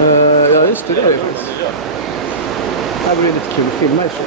Ja, just det. Det är det faktiskt. Det här blir lite kul att filma ifrån.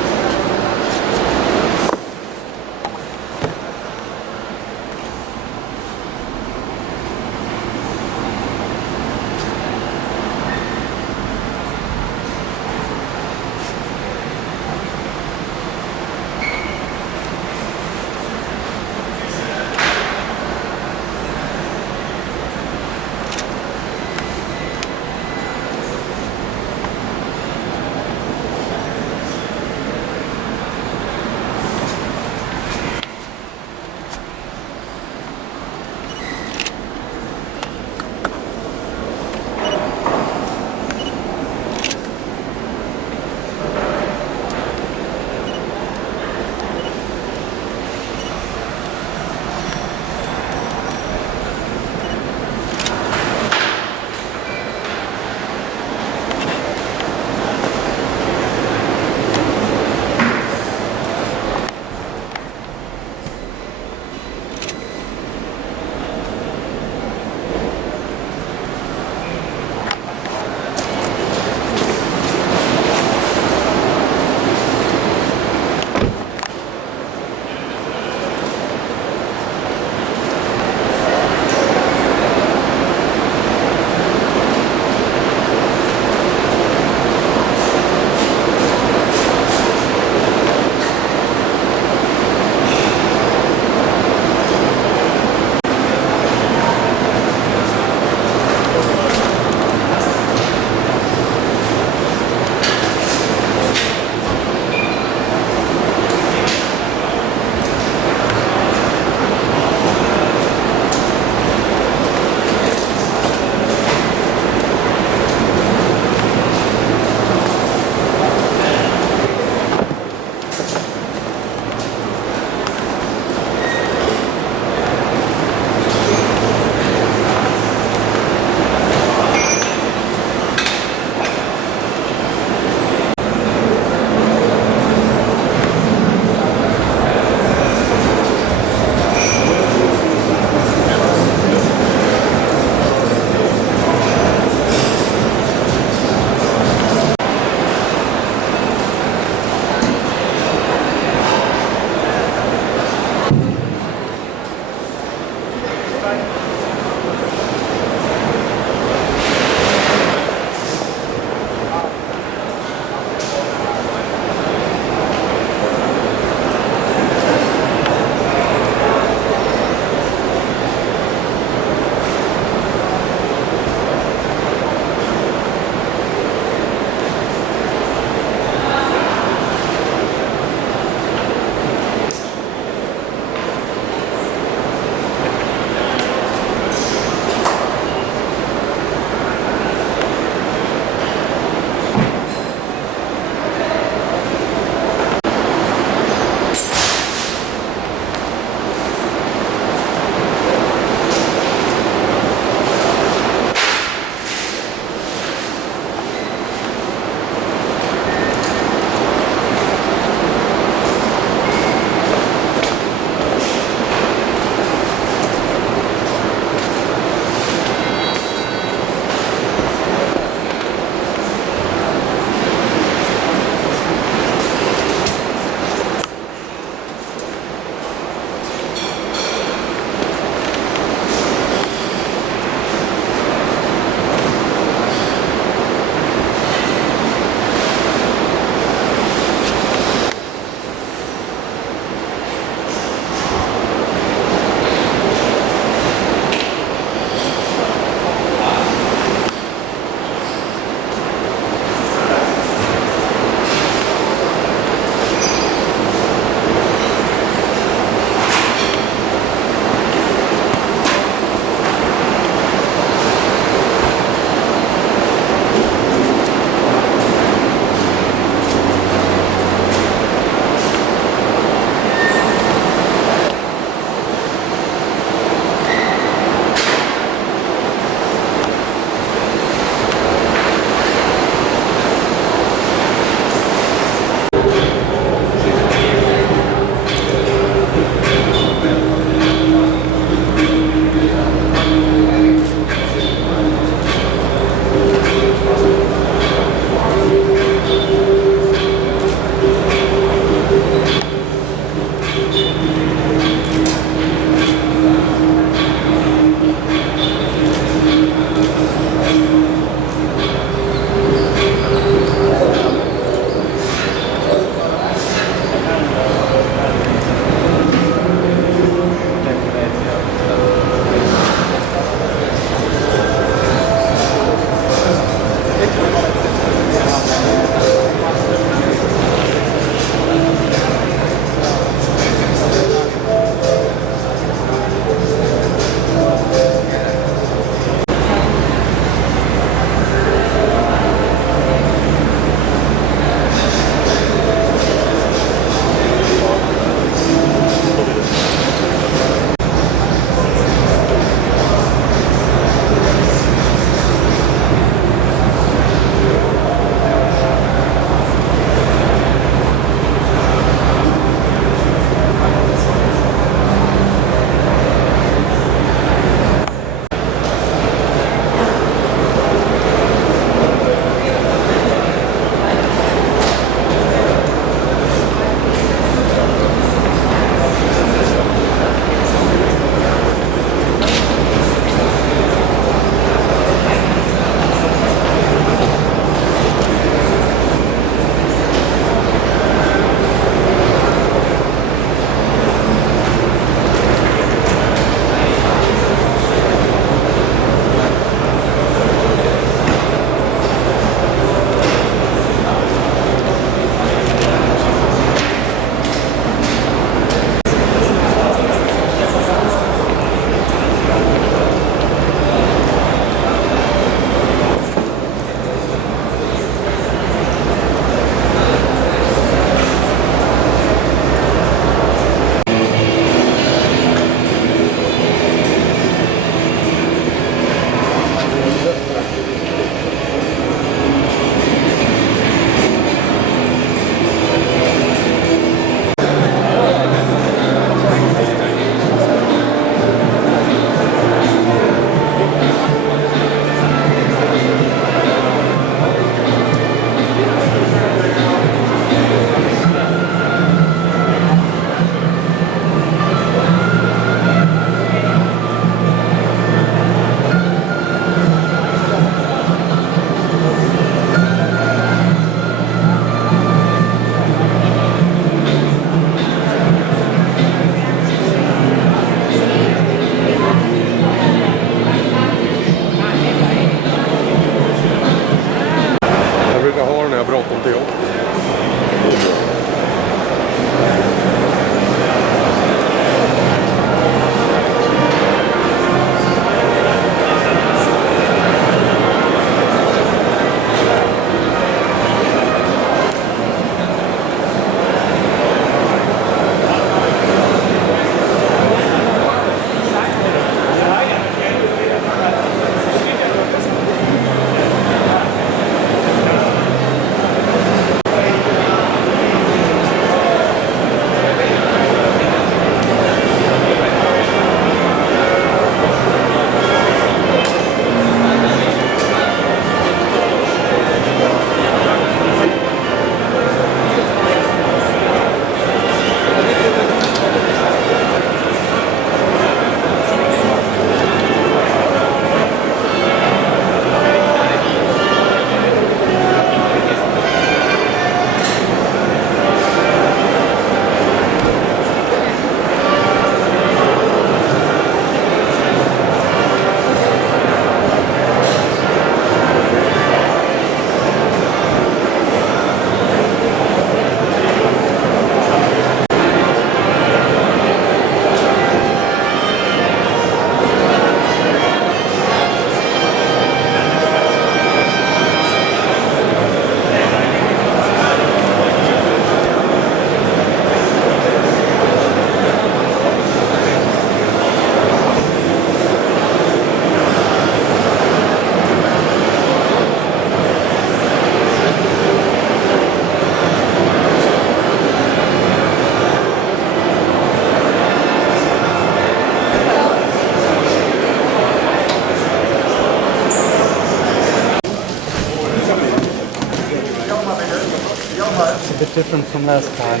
different from last time.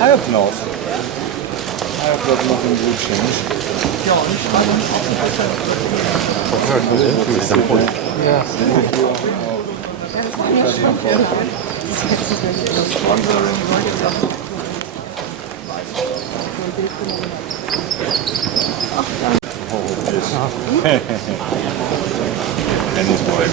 I hope not. I hope that nothing will change. Yeah. And his wife.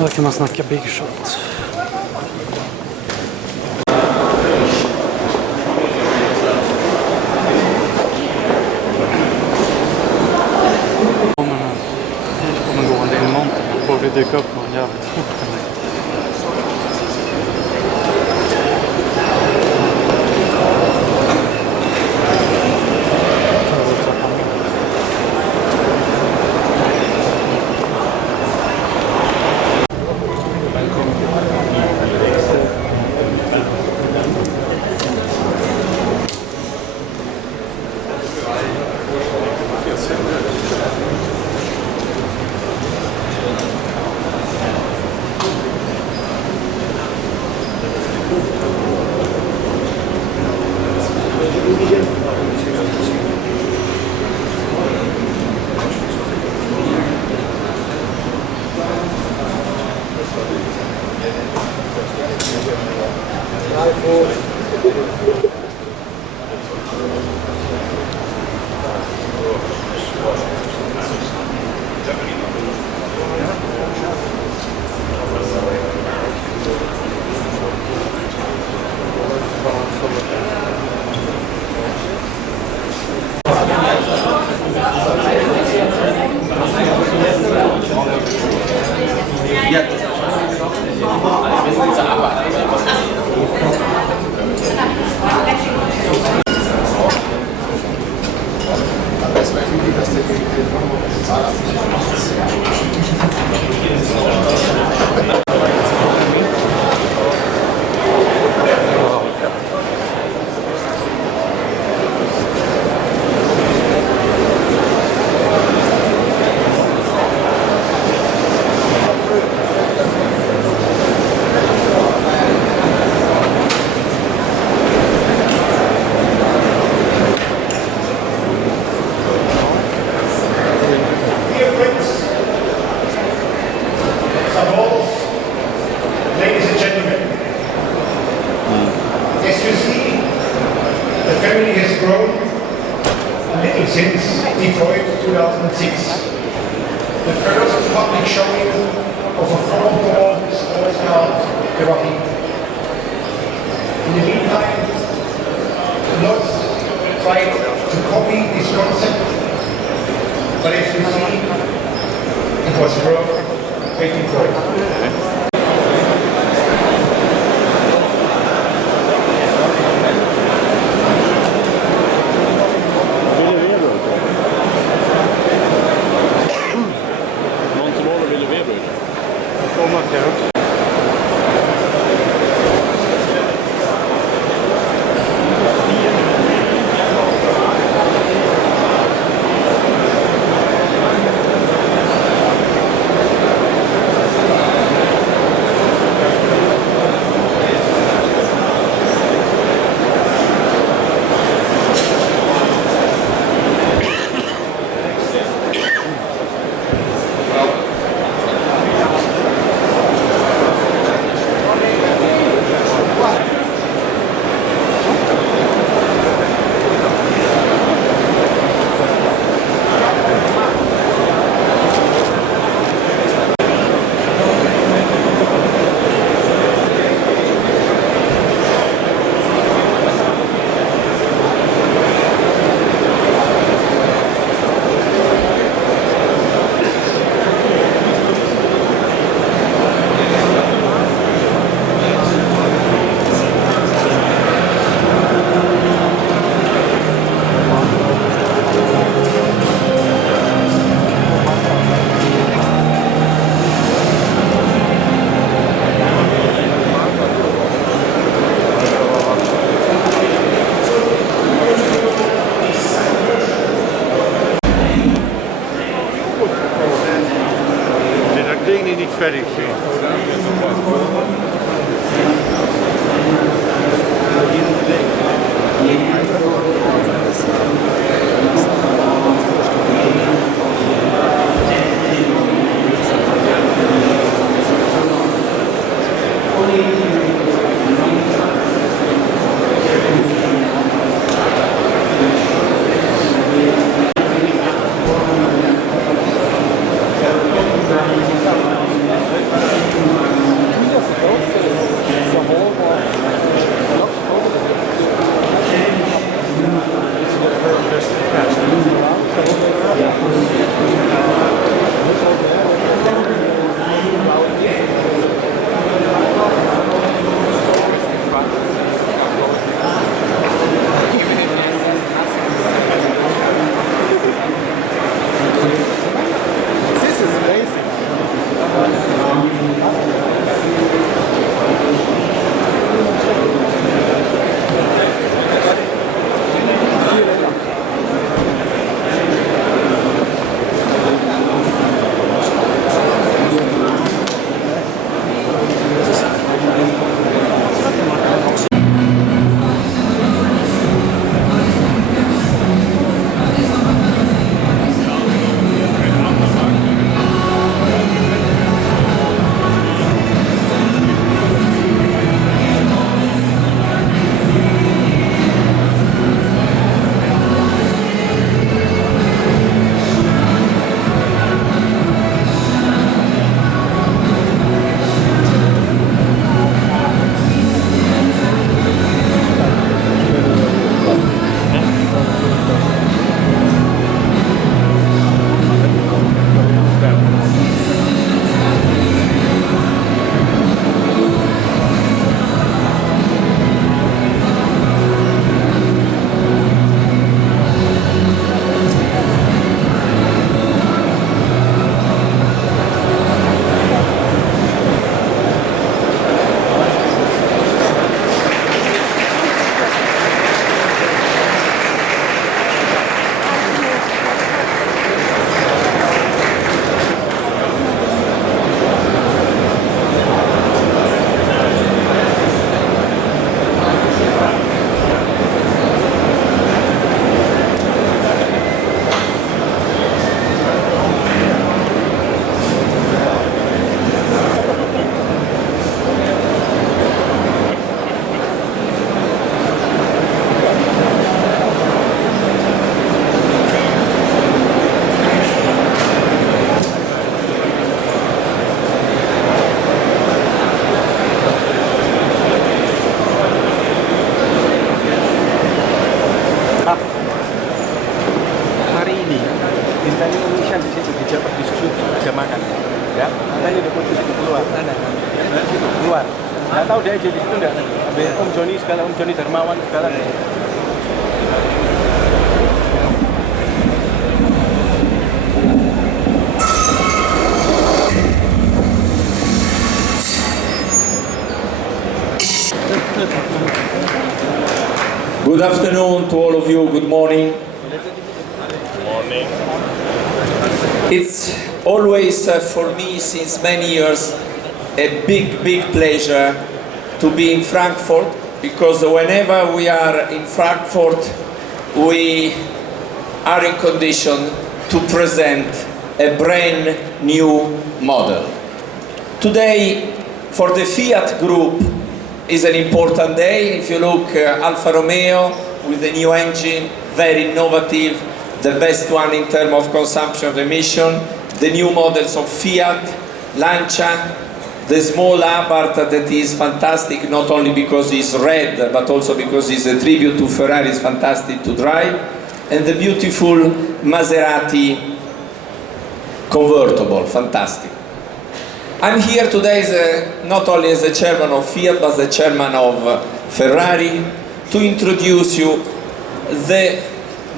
Då kan man snacka big shot. Kommer gående in i montern. Det borde dyka upp någon jävligt fort. Since Detroit 2006, the first public showing of a four-door sports car Ferrari. In the meantime, lots tried to copy this concept, but as you see, it was worth waiting for it. keluar. Nggak tahu dia aja di situ nggak. Habis Om Joni Darmawan sekarang. Good afternoon to all of you, good morning. Morning. It's always for me since many years a big pleasure to be in Frankfurt, because whenever we are in Frankfurt we are in condition to present a brand new model. Today for the Fiat Group is an important day. If you look Alfa Romeo with the new engine, very innovative, the best one in terms of consumption of emission, the new models of Fiat, Lancia, the small Abarth that is fantastic not only because it's red but also because it's a tribute to Ferrari, is fantastic to drive, and the beautiful Maserati convertible, fantastic. I'm here today not only as the chairman of Fiat but the chairman of Ferrari to introduce you the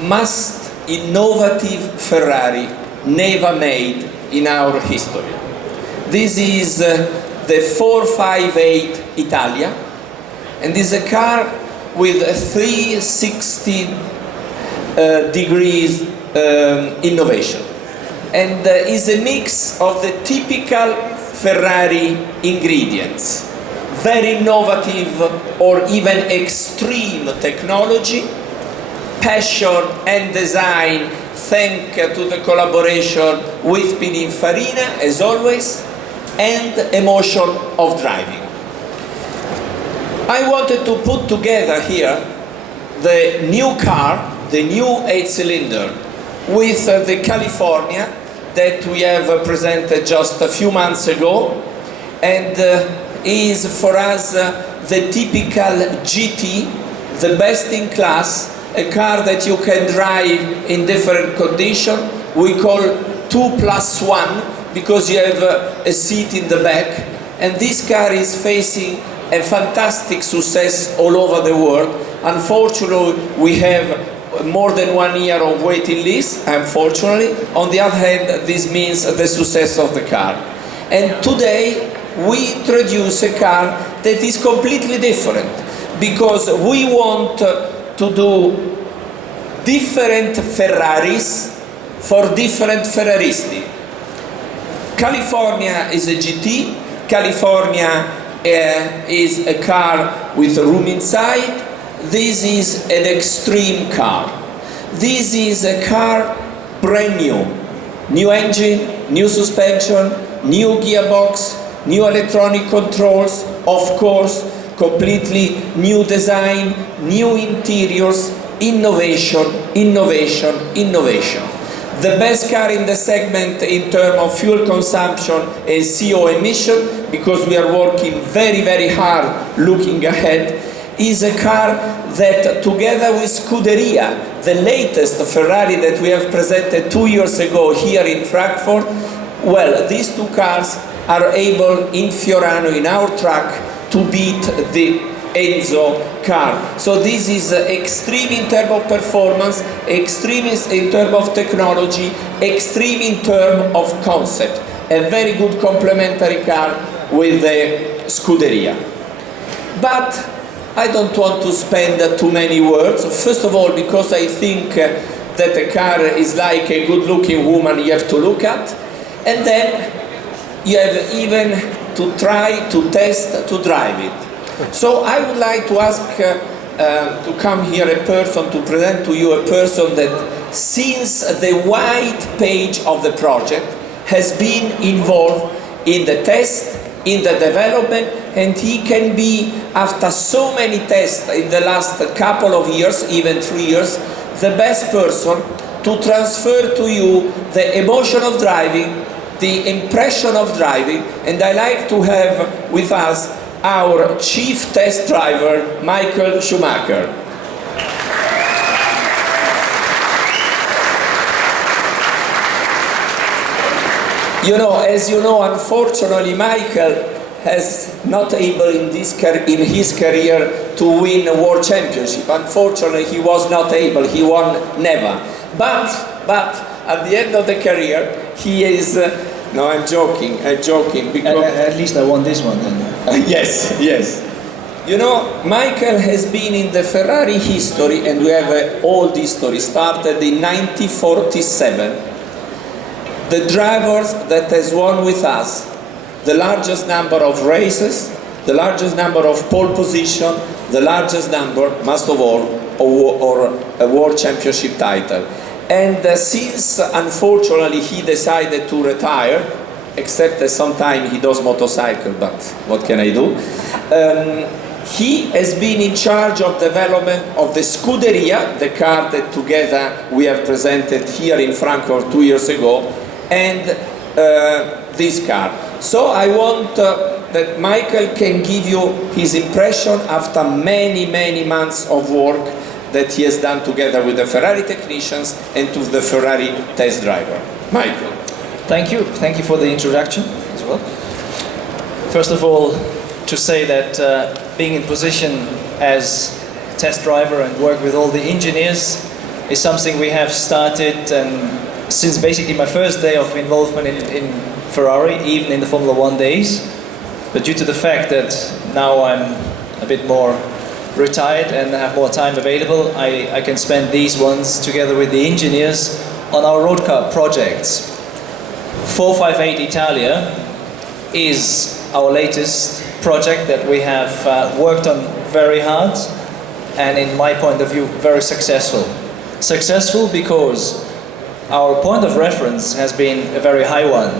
most innovative Ferrari never made in our history. This is the 458 Italia, and is a car with a 360 degrees innovation, and is a mix of the typical Ferrari ingredients, very innovative or even extreme technology, passion and design thanks to the collaboration with Pininfarina as always, and emotion of driving. I wanted to put together here the new car, the new 8-cylinder, with the California that we have presented just a few months ago, and is for us the typical GT, the best in class, a car that you can drive in different conditions. We call 2+1 because you have a seat in the back, and this car is facing a fantastic success all over the world. Unfortunately, we have more than 1 year of waiting list, unfortunately. On the other hand, this means the success of the car. And today we introduce a car that is completely different, because we want to do different Ferraris for different Ferraristi. California is a GT, California is a car with room inside. This is an extreme car. This is a car brand new. New engine, new suspension, new gearbox, new electronic controls, of course, completely new design, new interiors, innovation, innovation, innovation. The best car in the segment in terms of fuel consumption and CO emission, because we are working very hard looking ahead, is a car that, together with Scuderia, the latest Ferrari that we have presented 2 years ago here in Frankfurt, well, these two cars are able in Fiorano, in our track, to beat the Enzo car. So this is extreme in terms of performance, extreme in terms of technology, extreme in terms of concept. A very good complementary car with the Scuderia. But I don't want to spend too many words. First of all, because I think that a car is like a good-looking woman you have to look at, and then you have even to try, to test, to drive it. So I would like to ask to come here a person, to present to you a person that since the white page of the project has been involved in the test, in the development, and he can be, after so many tests in the last couple of years, even 3 years, the best person to transfer to you the emotion of driving, the impression of driving. And I like to have with us our chief test driver, Michael Schumacher. You know, as you know, unfortunately, Michael has not able in his career to win a world championship. Unfortunately, he was not able. He won never. But at the end of the career, he is. No, I'm joking. Because At least I won this one then. yes. You know, Michael has been in the Ferrari history, and we have an old history, started in 1947. The drivers that has won with us the largest number of races, the largest number of pole position, the largest number, most of all, or a world championship title. And since, unfortunately, he decided to retire, except that sometimes he does motorcycle, but what can I do? He has been in charge of development of the Scuderia, the car that together we have presented here in Frankfurt 2 years ago, and this car. So I want that Michael can give you his impression after many months of work that he has done together with the Ferrari technicians and to the Ferrari test driver. Michael. Thank you for the introduction as well. First of all, to say that being in position as test driver and work with all the engineers is something we have started since basically my first day of involvement in Ferrari, even in the Formula One days. But due to the fact that now I'm a bit more retired and have more time available, I can spend these ones together with the engineers on our road car projects. 458 Italia is our latest project that we have worked on very hard and, in my point of view, very successful. Successful because our point of reference has been a very high one,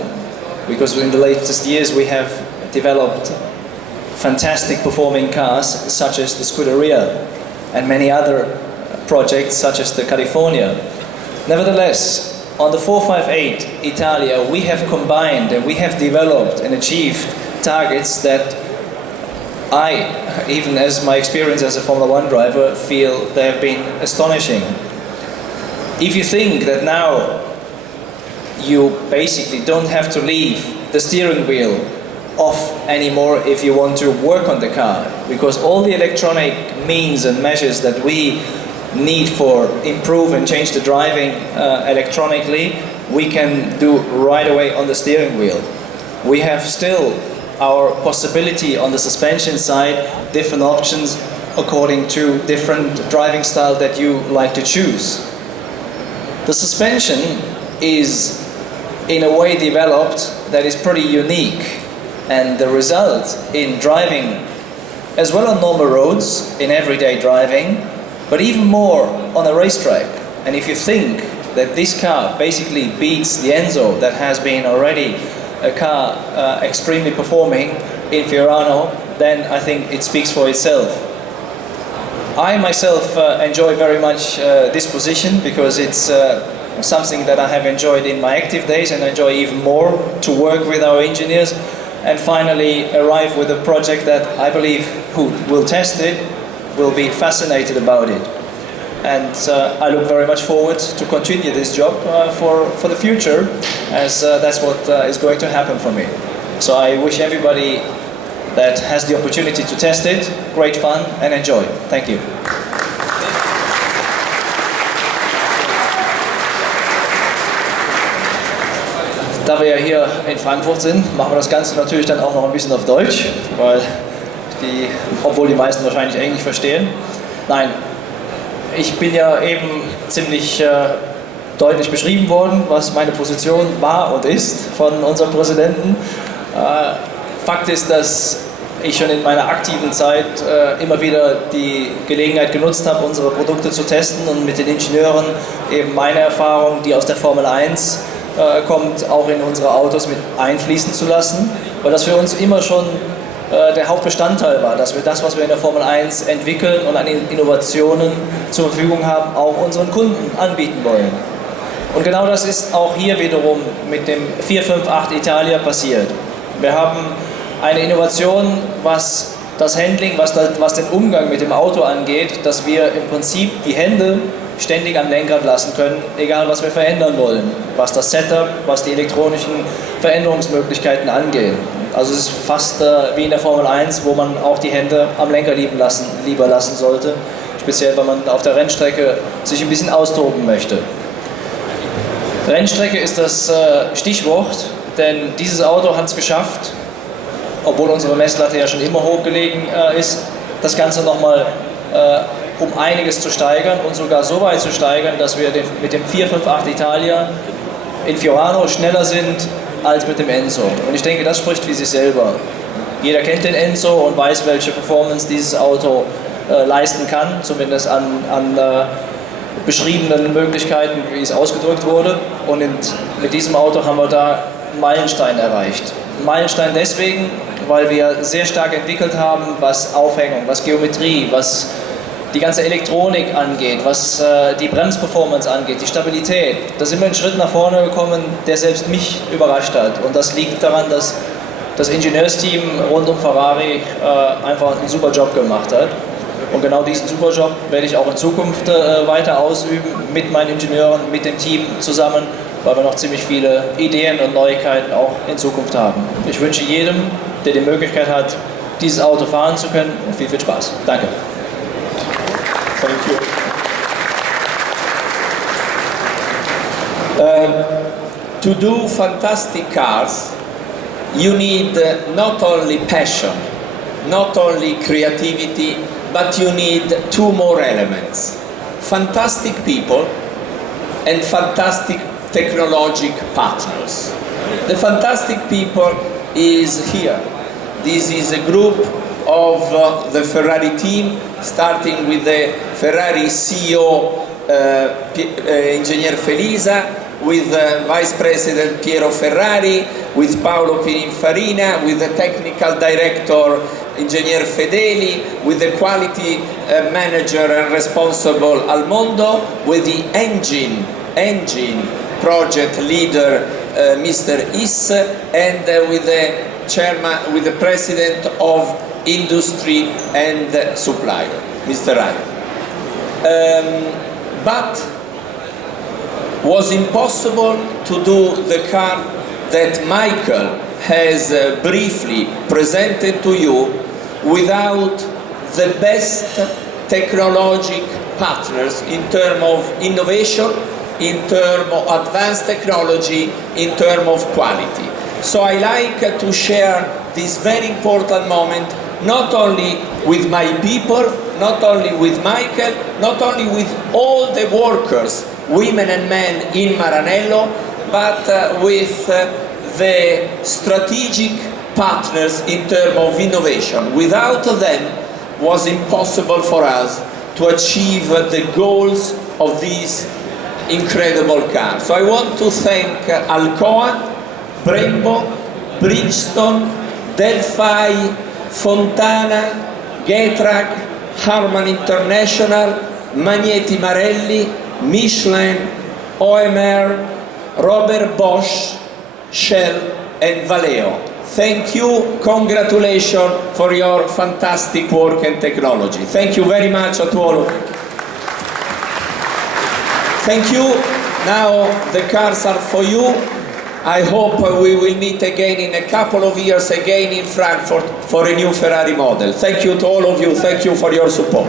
because in the latest years we have developed fantastic performing cars such as the Scuderia and many other projects such as the California. Nevertheless, on the 458 Italia we have combined and we have developed and achieved targets that I, even as my experience as a Formula One driver, feel they have been astonishing. If you think that now you basically don't have to leave the steering wheel off anymore if you want to work on the car, because all the electronic means and measures that we need for improve and change the driving electronically, we can do right away on the steering wheel. We have still our possibility on the suspension side, different options according to different driving style that you like to choose. The suspension is in a way developed that is pretty unique, and the result in driving as well on normal roads, in everyday driving, but even more on a racetrack. And if you think that this car basically beats the Enzo that has been already a car extremely performing in Fiorano, then I think it speaks for itself. I myself enjoy very much this position because it's something that I have enjoyed in my active days and enjoy even more to work with our engineers and finally arrive with a project that I believe who will test it will be fascinated about it. And I look very much forward to continue this job for the future, as that's what is going to happen for me. So I wish everybody that has the opportunity to test it great fun and enjoy. Thank you. Da wir ja hier in Frankfurt sind, machen wir das Ganze natürlich dann auch noch ein bisschen auf Deutsch, weil obwohl die meisten wahrscheinlich Englisch verstehen. Nein, ich bin ja eben ziemlich deutlich beschrieben worden, was meine Position war und ist von unserem Präsidenten. Fakt ist, dass ich schon in meiner aktiven Zeit immer wieder die Gelegenheit genutzt habe, unsere Produkte zu testen und mit den Ingenieuren eben meine Erfahrung, die aus der Formel 1 kommt, auch in unsere Autos mit einfließen zu lassen, weil das für uns immer schon der Hauptbestandteil war, dass wir das, was wir in der Formel 1 entwickeln und an Innovationen zur Verfügung haben, auch unseren Kunden anbieten wollen. Und genau das ist auch hier wiederum mit dem 458 Italia passiert. Wir haben eine Innovation, was das Handling, was den Umgang mit dem Auto angeht, dass wir im Prinzip die Hände ständig am Lenkrad lassen können, egal was wir verändern wollen, was das Setup, was die elektronischen Veränderungsmöglichkeiten angeht. Also es ist fast wie in der Formel 1, wo man auch die Hände am Lenker lieber lassen sollte. Speziell, wenn man auf der Rennstrecke sich ein bisschen austoben möchte. Rennstrecke ist das Stichwort, denn dieses Auto hat es geschafft, obwohl unsere Messlatte ja schon immer hochgelegen ist, das Ganze nochmal um einiges zu steigern und sogar so weit zu steigern, dass wir mit dem 458 Italia in Fiorano schneller sind als mit dem Enzo. Und ich denke, das spricht für sich selber. Jeder kennt den Enzo und weiß, welche Performance dieses Auto leisten kann, zumindest an beschriebenen Möglichkeiten, wie es ausgedrückt wurde. Und mit diesem Auto haben wir da einen Meilenstein erreicht. Ein Meilenstein deswegen, weil wir sehr stark entwickelt haben, was Aufhängung, was Geometrie, was die ganze Elektronik angeht, was die Bremsperformance angeht, die Stabilität. Da sind wir einen Schritt nach vorne gekommen, der selbst mich überrascht hat. Und das liegt daran, dass das Ingenieursteam rund um Ferrari einfach einen super Job gemacht hat. Und genau diesen super Job werde ich auch in Zukunft weiter ausüben, mit meinen Ingenieuren, mit dem Team zusammen, weil wir noch ziemlich viele Ideen und Neuigkeiten auch in Zukunft haben. Ich wünsche jedem, der die Möglichkeit hat, dieses Auto fahren zu können, viel, viel Spaß. Danke. Thank you. To do fantastic cars, you need not only passion, not only creativity, but you need two more elements. Fantastic people and fantastic technologic partners. The fantastic people is here. This is a group of the Ferrari team, starting with the Ferrari CEO, Engineer Felisa, with Vice President Piero Ferrari, with Paolo Pininfarina, with the Technical Director, Engineer Fedeli, with the Quality Manager and responsible Almondo, with the engine project leader, Mr. Is, and with the chairman, with the President of Industry and Supplier, Mr. Ryan. But was impossible to do the car that Michael has briefly presented to you without the best technologic partners in terms of innovation, in terms of advanced technology, in terms of quality. So I like to share this very important moment not only with my people, not only with Michael, not only with all the workers, women and men in Maranello, but with the strategic partners in terms of innovation. Without them, it was impossible for us to achieve the goals of this incredible car. So I want to thank Alcoa, Brembo, Bridgestone, Delphi, Fontana, Getrac, Harman International, Magneti Marelli, Michelin, OMR, Robert Bosch, Shell and Valeo. Thank you, congratulations for your fantastic work and technology. Thank you very much to all of you. Thank you. Now the cars are for you. I hope we will meet again in a couple of years again in Frankfurt for a new Ferrari model. Thank you to all of you. Thank you for your support.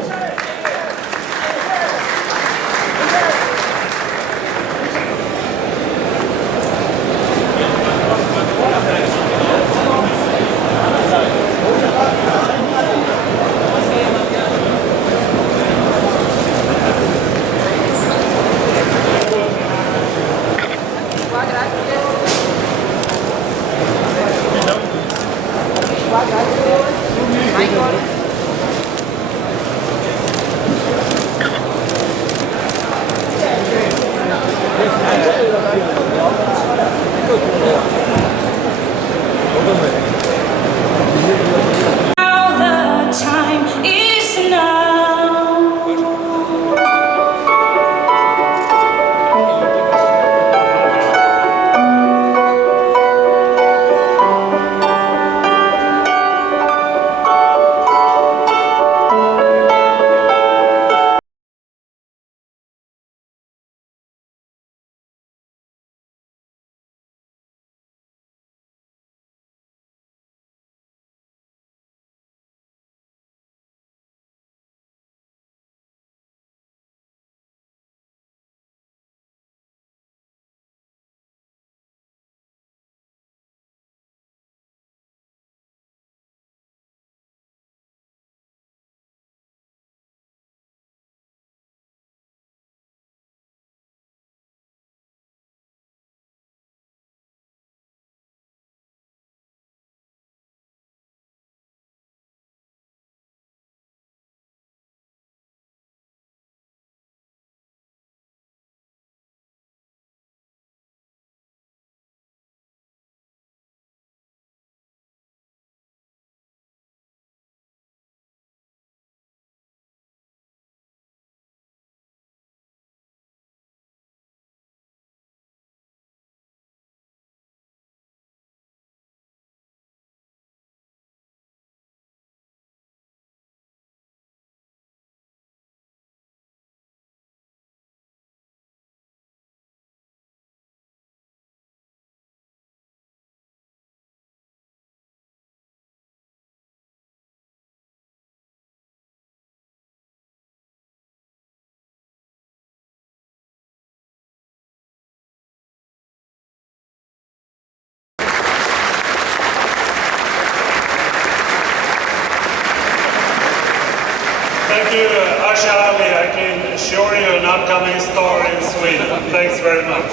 Thank you, Asha Ali. I can assure you an upcoming star in Sweden. Thanks very much.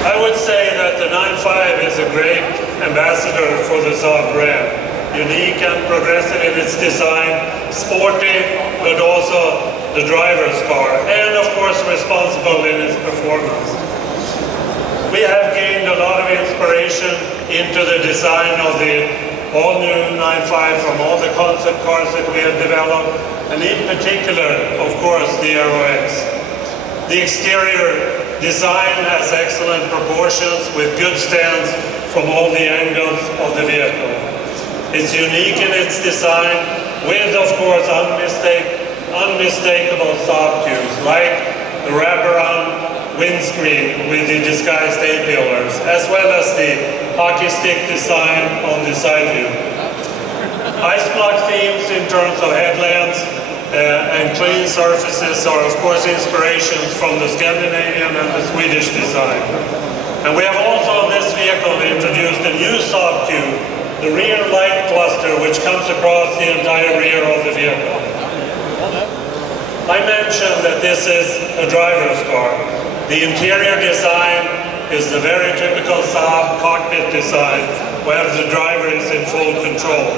I would say that the 9.5 is a great ambassador for the Saab brand. Unique and progressive in its design, sporty, but also the driver's car, and of course responsible in its performance. We have gained a lot of inspiration into the design of the all-new 9.5 from all the concept cars that we have developed, and in particular, of course, the Aero X. The exterior design has excellent proportions with good stands from all the angles of the vehicle. It's unique in its design with, of course, unmistakable Saab cues, like the wraparound windscreen with the disguised A-pillars, as well as the hockey stick design on the side view. Ice block themes in terms of headlamps and clean surfaces are of course inspirations from the Scandinavian and the Swedish design. And we have also on this vehicle introduced a new Saab cue, the rear light cluster, which comes across the entire rear of the vehicle. I mentioned that this is a driver's car. The interior design is the very typical Saab cockpit design, where the driver is in full control.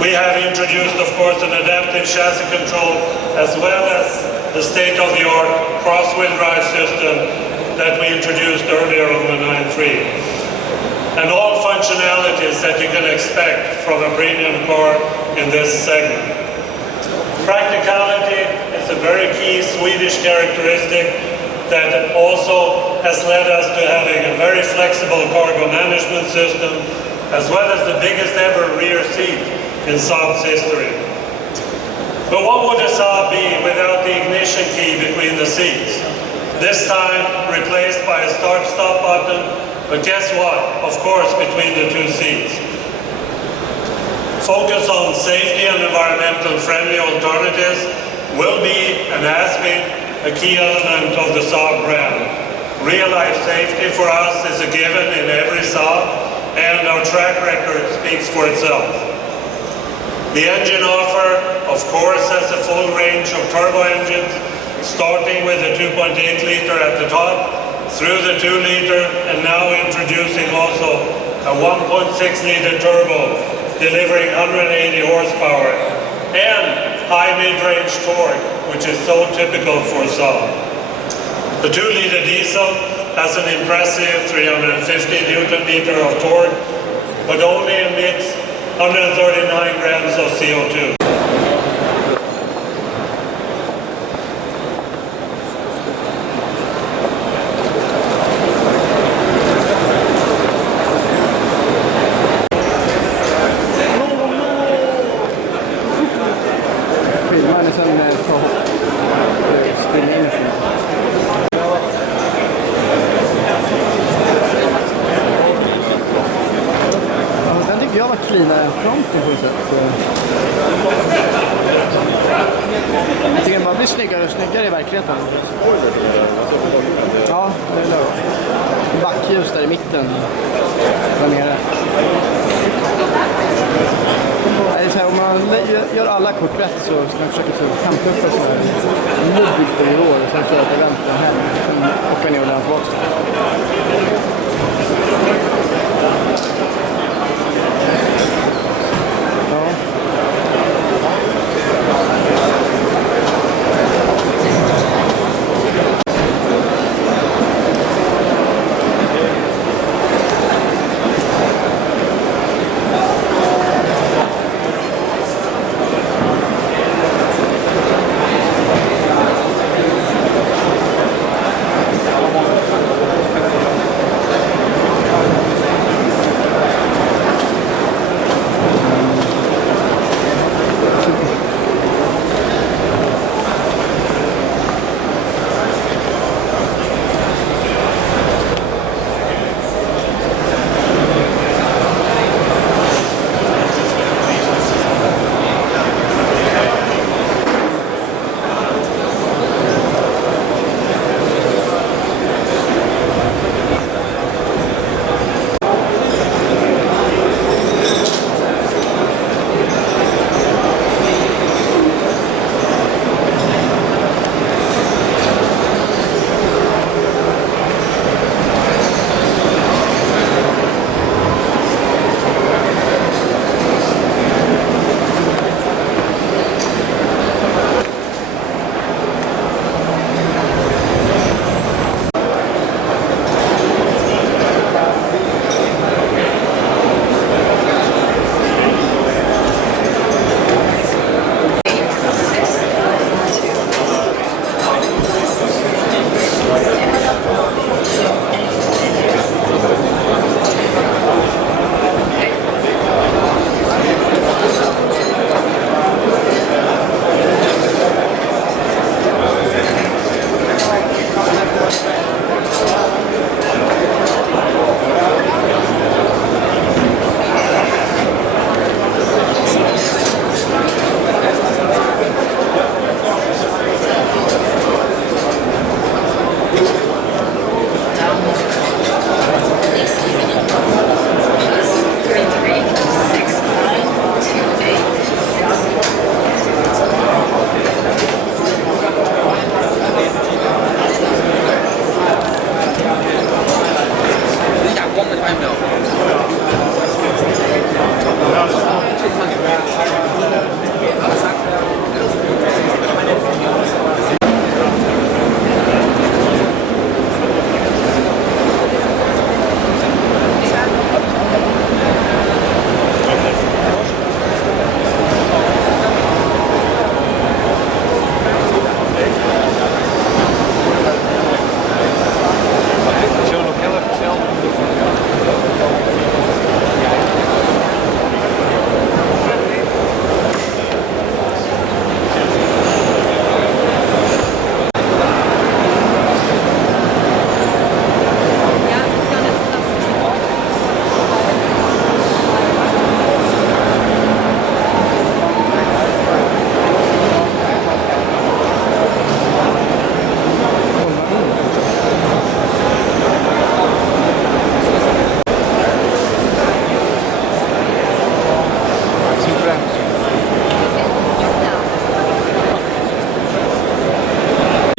We have introduced, of course, an adaptive chassis control, as well as the state-of-the-art cross-wheel drive system that we introduced earlier on the 9.3. And all functionalities that you can expect from a premium car in this segment. Practicality is a very key Swedish characteristic that also has led us to having a very flexible cargo management system, as well as the biggest ever rear seat in Saab's history. But what would a Saab be without the ignition key between the seats? This time replaced by a start-stop button, but guess what? Of course, between the two seats. Focus on safety and environmental friendly alternatives will be and has been a key element of the Saab brand. Real-life safety for us is a given in every Saab, and our track record speaks for itself. The engine offer, of course, has a full range of turbo engines, starting with a 2.8 liter at the top, through the 2 liter, and now introducing also a 1.6 liter turbo, delivering 180 horsepower, and high mid-range torque, which is so typical for Saab. The 2 liter diesel has an impressive 350 Newton meter of torque, but only emits 139 grams of CO2. Filmar ni sen springa in i filmen. Den tycker jag var cleanare än fronten på ett sätt. Jag tycker den bara blir snyggare och snyggare i verkligheten. Ja, det är lugnt. Backljus där i mitten. Där nere. Det är så här, om man gör alla kort rätt så ska man försöka hämta upp en sån här luddigt på år och sen köra till vänster hem och åka ner och lämna tillbaka.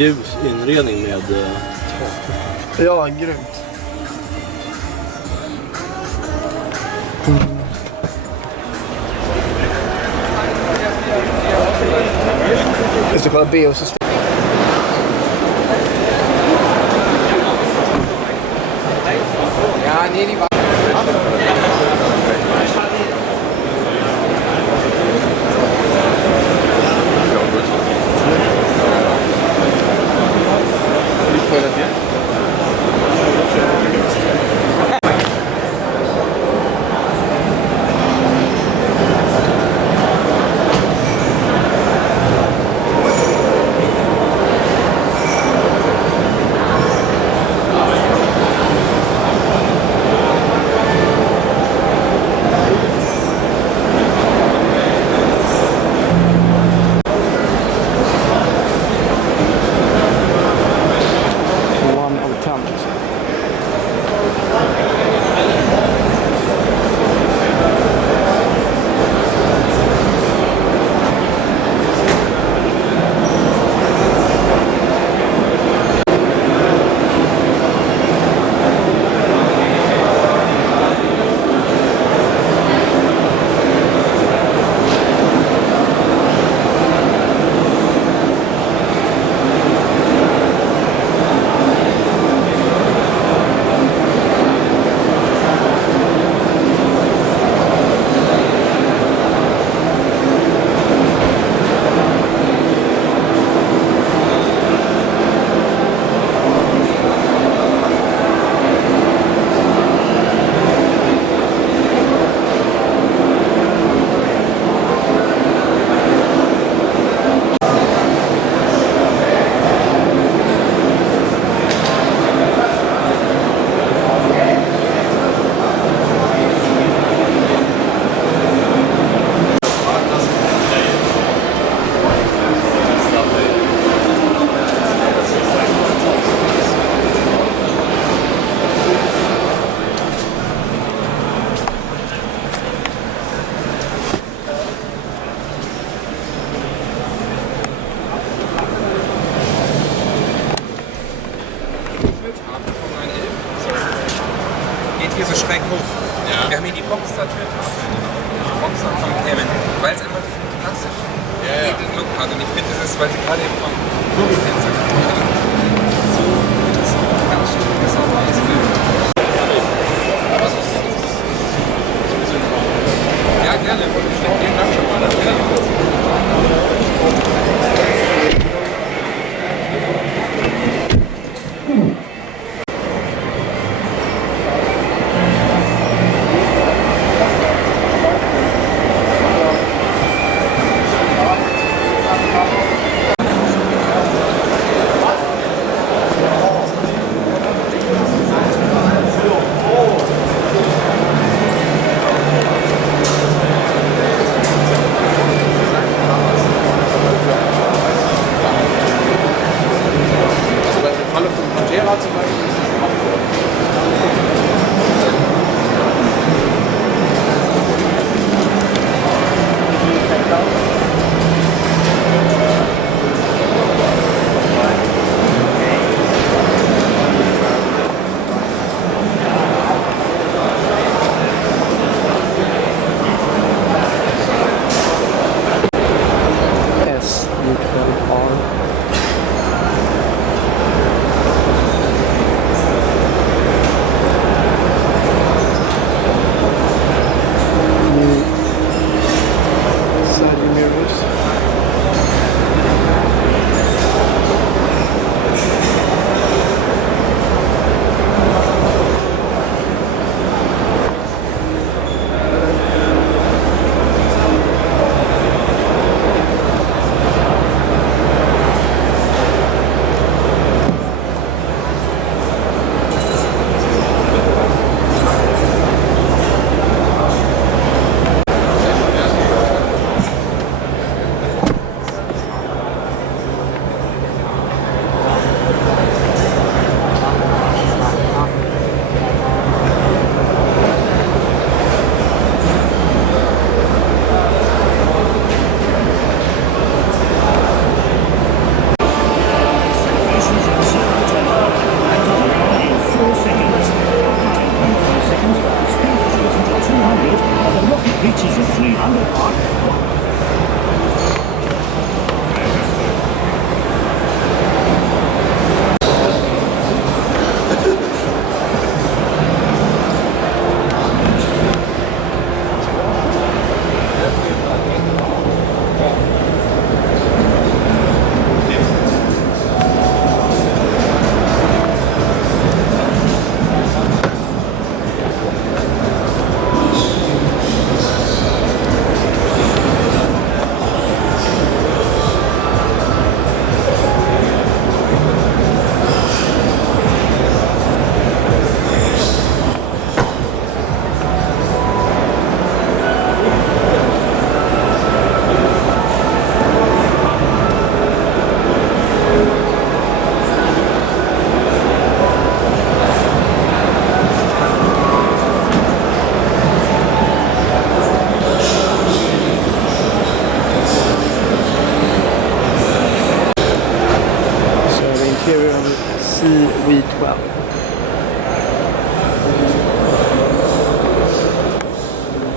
Ljusinredning med Ja, grymt. Jag ska kolla BO-system. Ja, nee, die war... Geht hier so schräg hoch. Ja. Wir haben hier die Boxer-Tür-Tafel. Die Boxer-Anfang kämen, weil es einfach diesen klassischen edlen Look hat. Und ich finde, das ist, weil sie gerade eben vom Fenster gekommen haben, so interessant, ganz schön interessant alles Bild. Ja, gerne. Vielen Dank schon mal.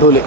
Bullet.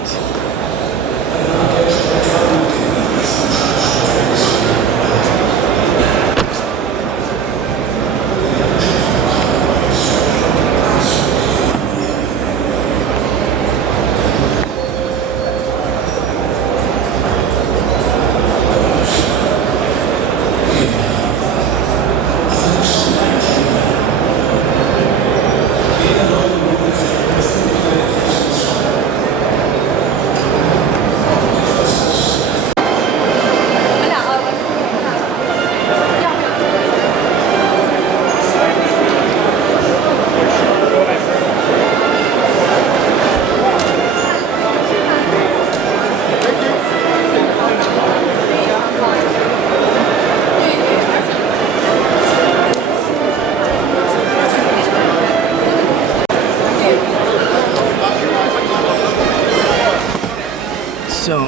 So.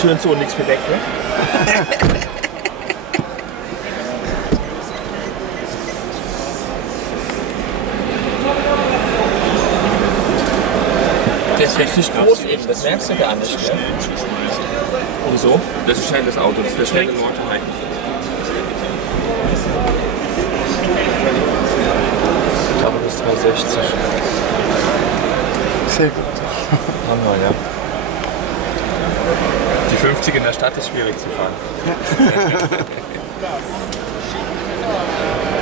Türen zu und nichts mehr weg, ne? Das ist richtig groß eben, das merkst du gar nicht, ne? Wieso? Das ist schnell das Auto, das ist schnell im Motorheim. Ich glaube bis 360. Sehr gut. Ja. Die 50 in der Stadt ist schwierig zu fahren.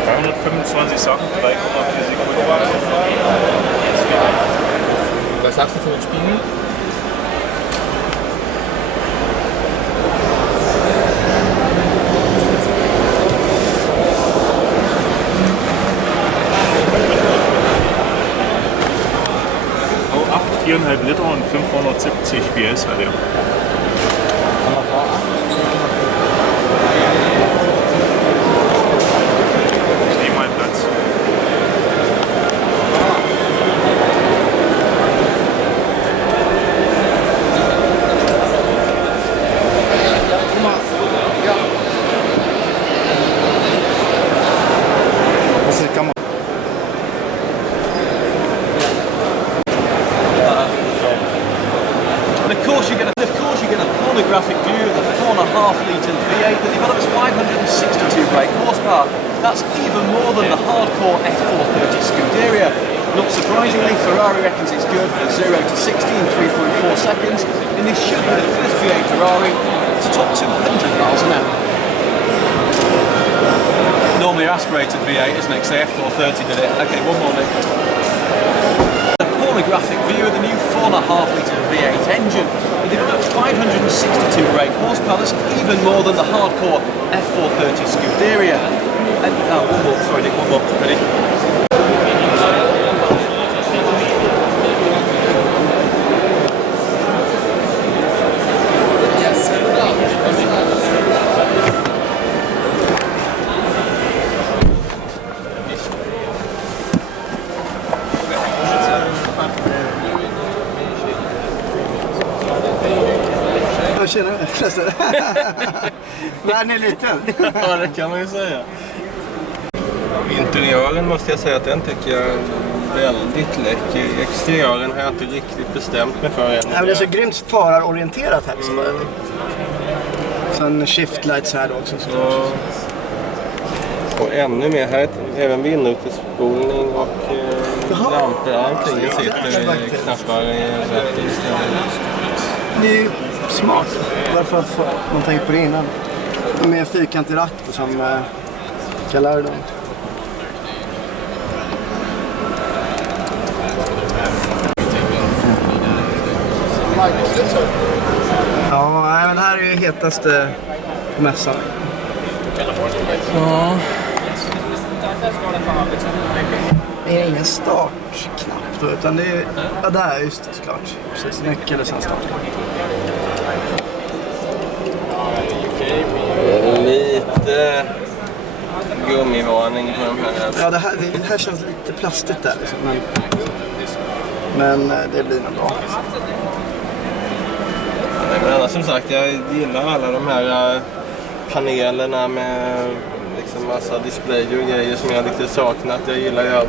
325 Sachen, 3,4 Sekunden. Was sagst du von den Spiegeln? Oh, 4,5 Liter und 570 PS hat er. Ich nehme meinen Platz. Pornographic view of the 4.5-litre V8 that develops 562 brake horsepower. That's even more than the hardcore F430 Scuderia. Not surprisingly, Ferrari reckons it's good for 0 to 60 in 3.4 seconds, and this should be the first V8 Ferrari to top 200 miles an hour. Normally aspirated V8, isn't it? Because the F430 did it. Okay, one more Nick. Pornographic view of the new 4.5-litre V8 engine. It develops 562 brake horsepower. That's even more than the hardcore F430 Scuderia. And one more, sorry Nick, one more. Ready? Tjena, världen är liten. Ja, det kan man ju säga. Interiören måste jag säga att den tycker jag är väldigt läcker. Exteriören har jag inte riktigt bestämt mig för än. Ja, det är så grymt förarorienterat här. Liksom. Sen shift lights här då också. Ja. Och ännu mer här, även vindrutespolning och lampor. Allting sitter knappar rätt i stället. Det är ju smart. Varför man tänker på det innan. Med fyrkantig ratt som kallar dem. Ja, men här är ju hetaste mässan. Ja. Det är ingen startknapp då, utan det är... Ja, där just det, såklart. Precis, nyckel och sen start. Lite gummivarning på de här. Ja, det här känns lite plastigt där liksom, men det blir nog bra. Men annars som sagt, jag gillar alla de här panelerna med liksom massa displayer och grejer som jag riktigt saknat. Jag gillar ju allt.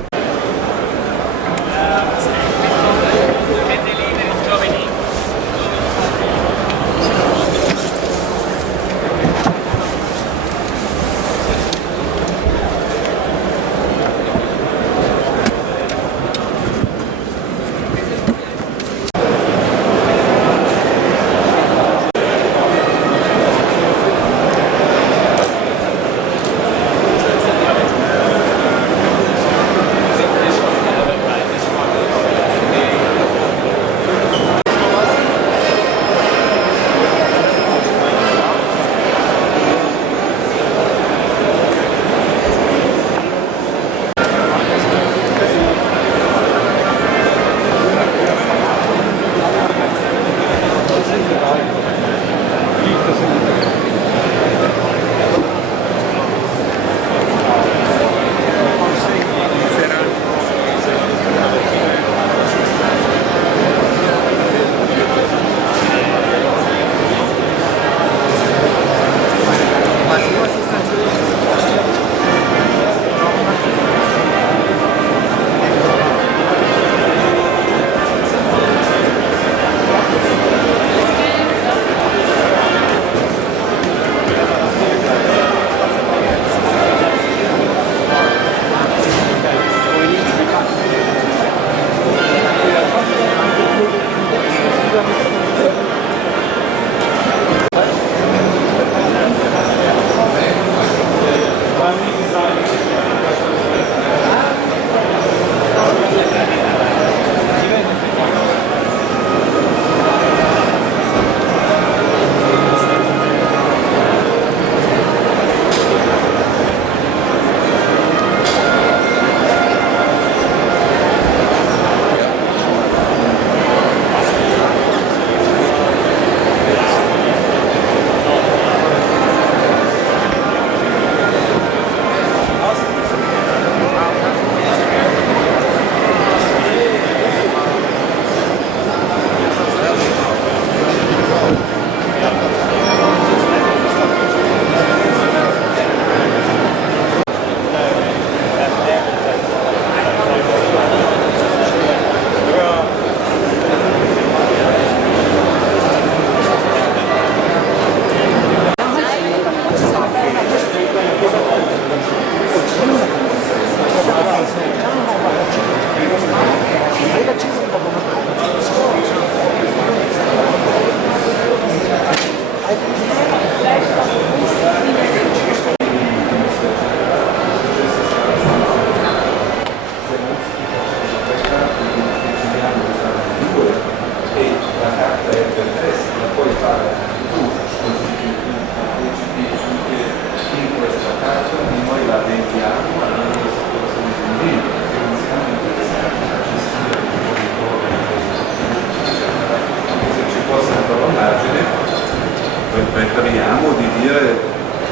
preferiamo di dire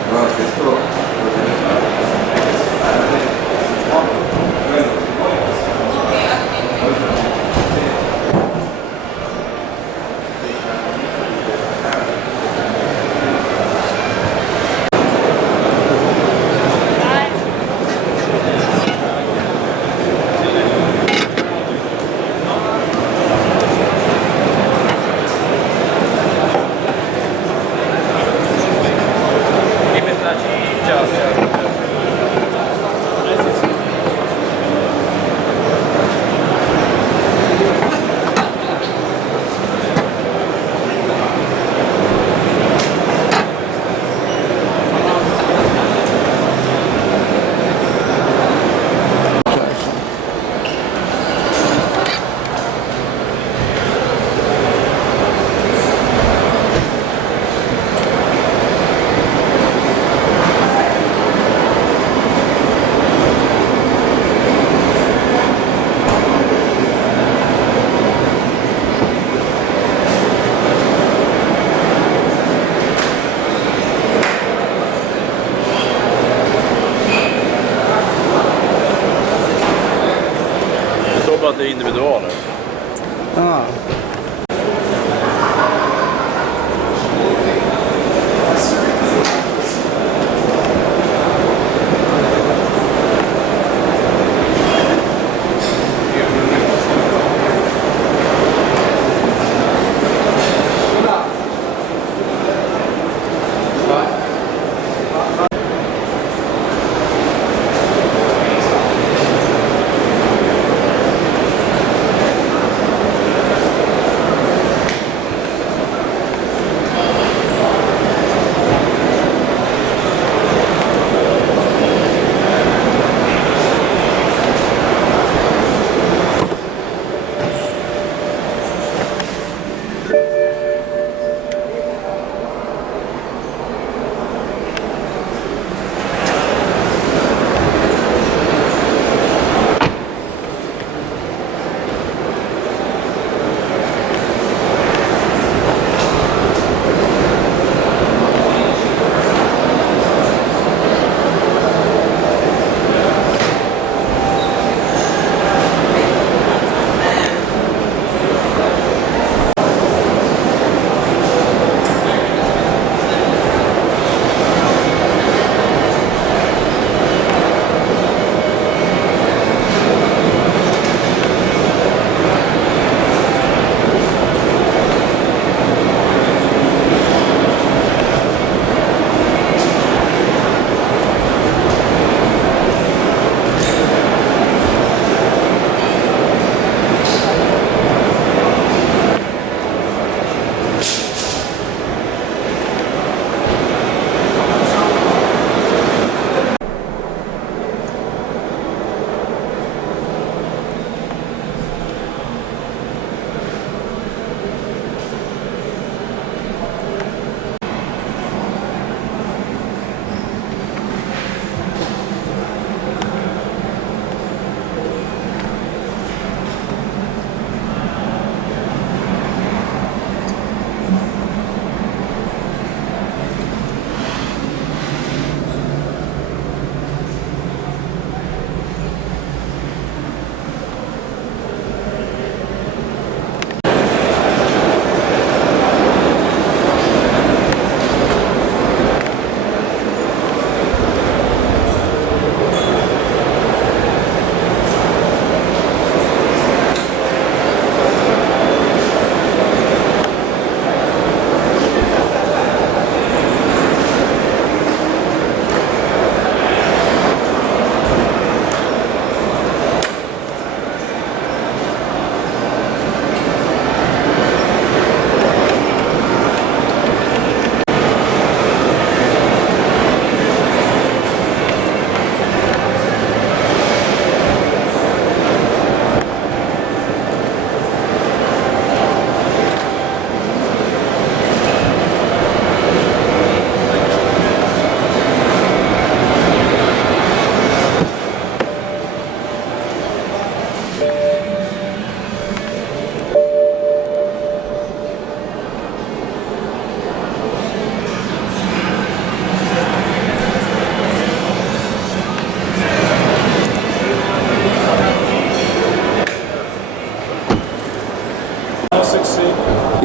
guarda questo lo deve fare. Att det är individualer. Ah.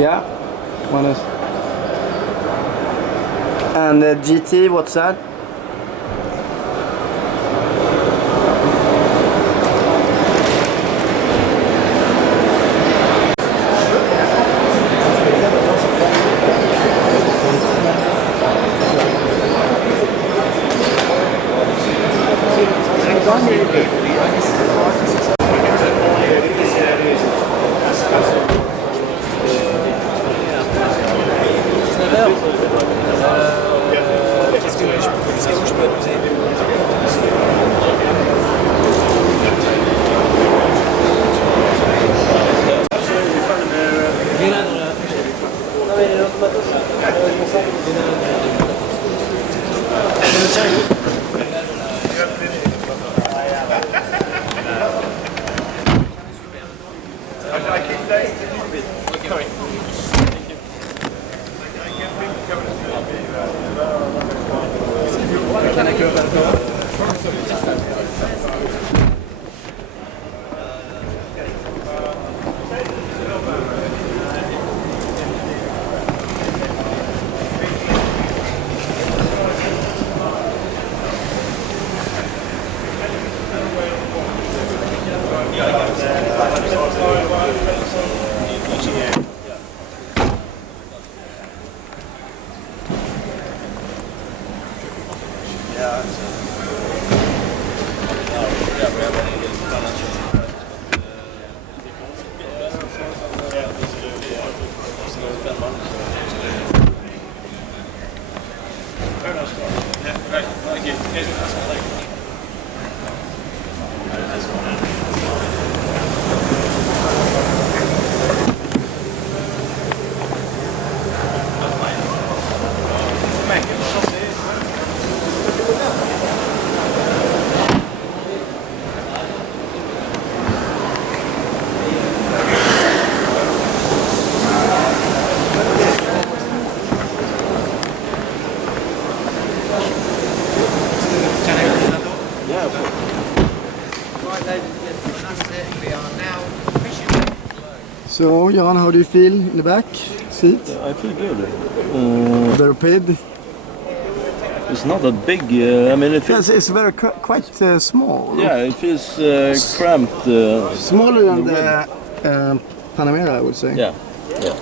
Yeah, one is. And the GT, what's that? So, Jan, how do you feel in the back seat? I feel good. Very paid? It's not that big. I mean, it feels. Yes, it's very quite small. Yeah, it feels cramped. Smaller than the Panamera, I would say. Yeah. Yeah.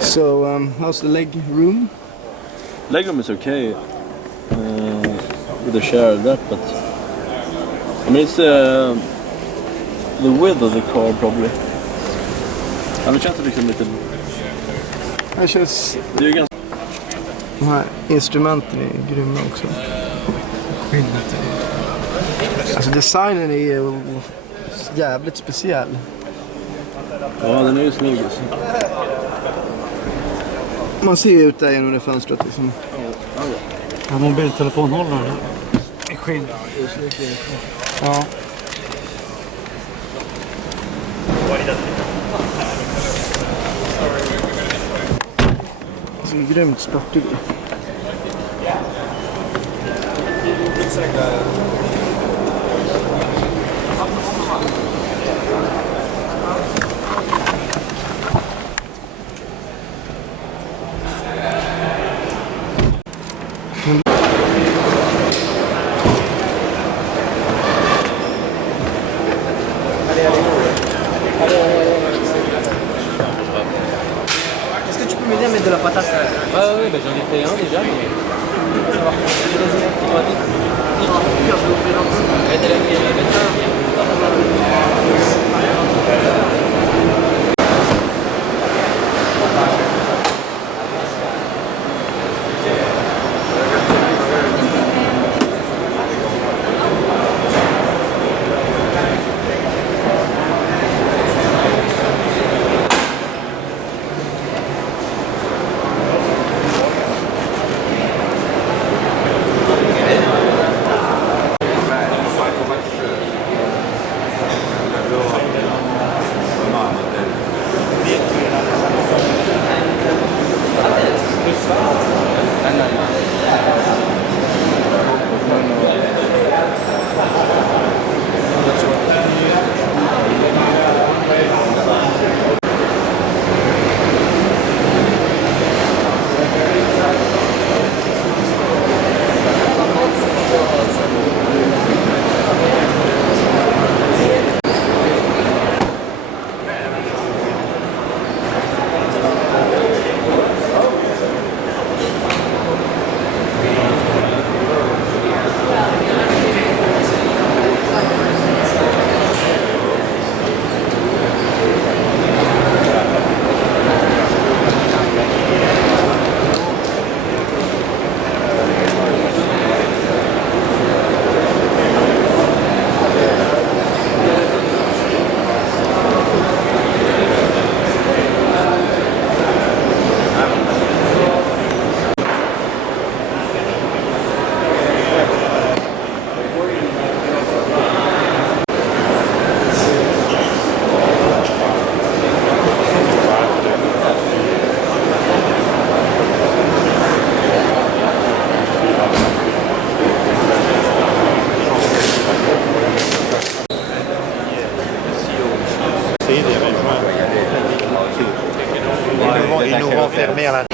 So, how's the leg room? Legroom is okay with the share of that, but I mean it's the width of the car probably. Ja, det känns liksom lite. Det känns. Det är ju ganska. De här instrumenten är grymma också. Alltså designen är jävligt speciell. Ja, den är ju snygg. Man ser ut där genom det fönstret liksom. Ja, mobiltelefonhållaren. Skinn. Ja. Så grymt sportig. Est-ce que tu peux m'aider à mettre de la patate? Ouais, bah, j'en ai fait un déjà, mais. Mer.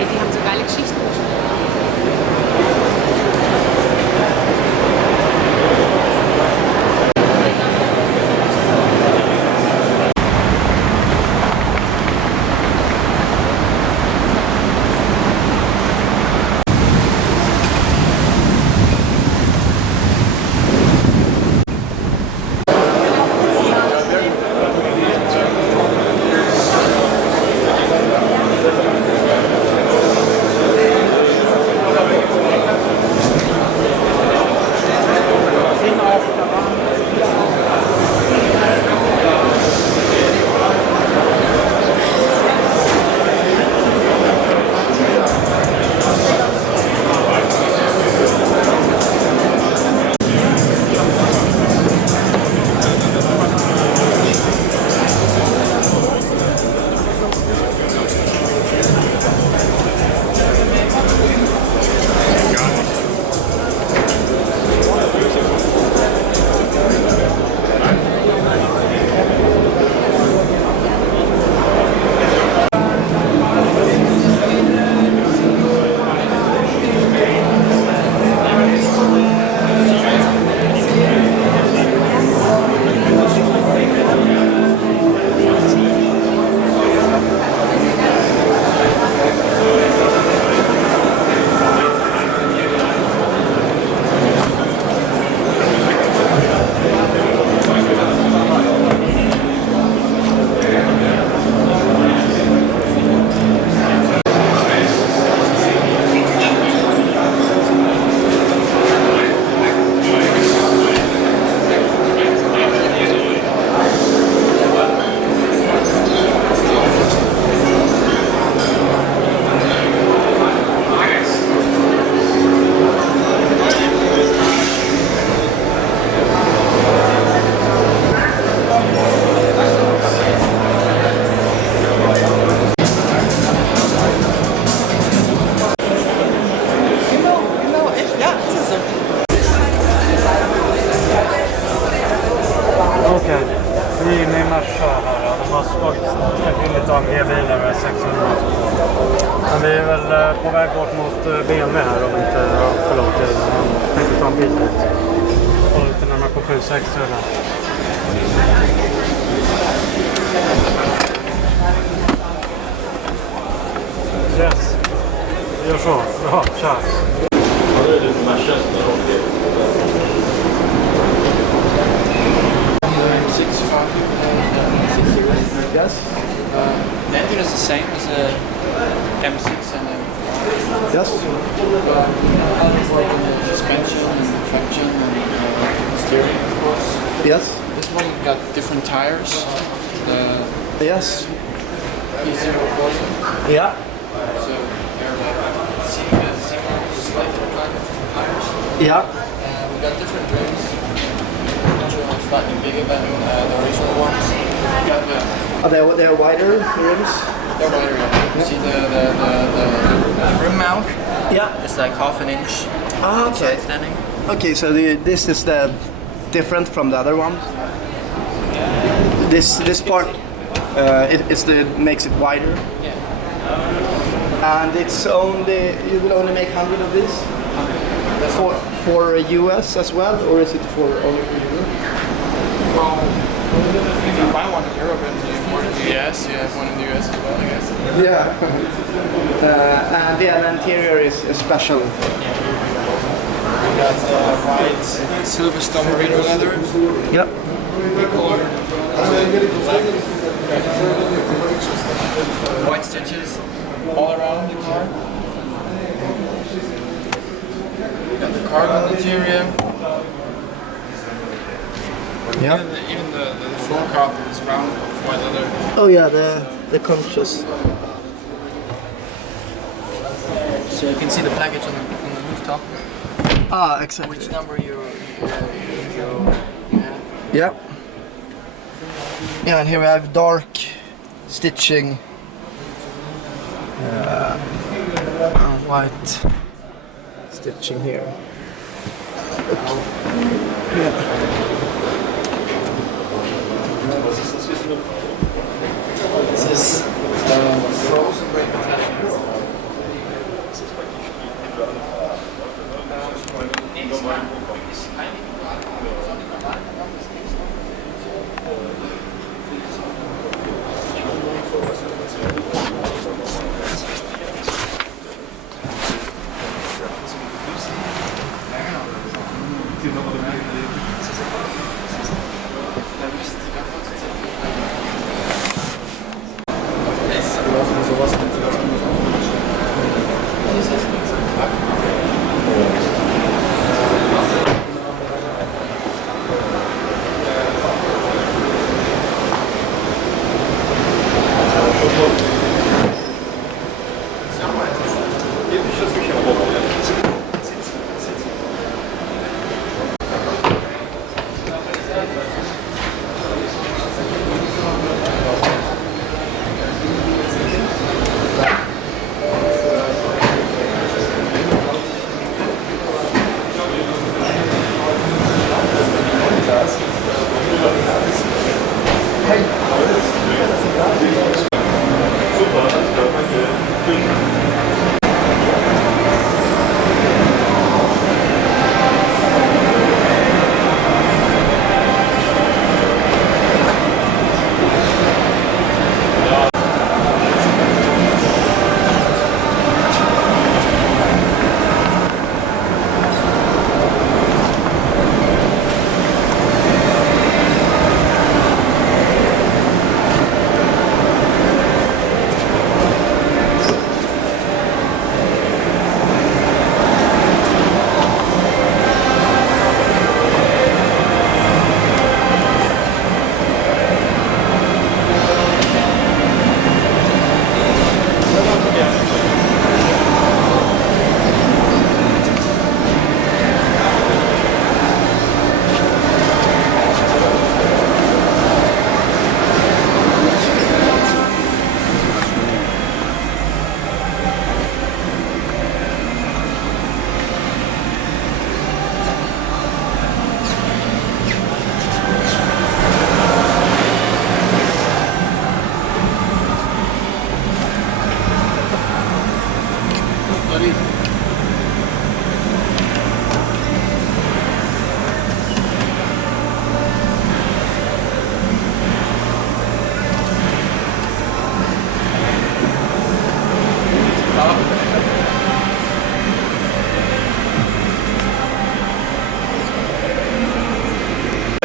Die haben so geile Geschichten. Men vi är väl på väg bort mot BMW här om inte för lång tid. Jag tänkte ta en bil dit. Kolla lite närmare på 7-6 där. Yes. Vi gör så. Bra, tja. Ja, det är lite Manchester och Yes. The engine is the same as a M6 and M4. Yes. Suspension and traction and steering, of course. Yes. This one got different tires. The Yes. E0 Porsche. Yeah. So they're like slightly tires. Yeah. We got different rims. Slightly bigger than the original ones. We got They're wider rims. they're wider. Yeah. You see the rim mount? Yeah. It's like half an inch. Ah, okay. Standing. Okay, so this is the different from the other one. This part makes it wider. Yeah. And it's only you will only make 100 of these for US as well, or is it for only for Europe? Well, if you buy one in Europe and you want in the US, you have one in the US as well, I guess. Yeah. And the interior is special. We got white Silverstone merino leather. Yep. White stitches all around the car. We got the carbon interior. Yeah. Even the floor carpet is round white leather. Oh yeah, the conscious. So you can see the package on the rooftop. Ah, exactly. Which number you have. Yeah. Yeah, and here we have dark stitching, white stitching here. Okay. Yeah. This is frozen red metallic.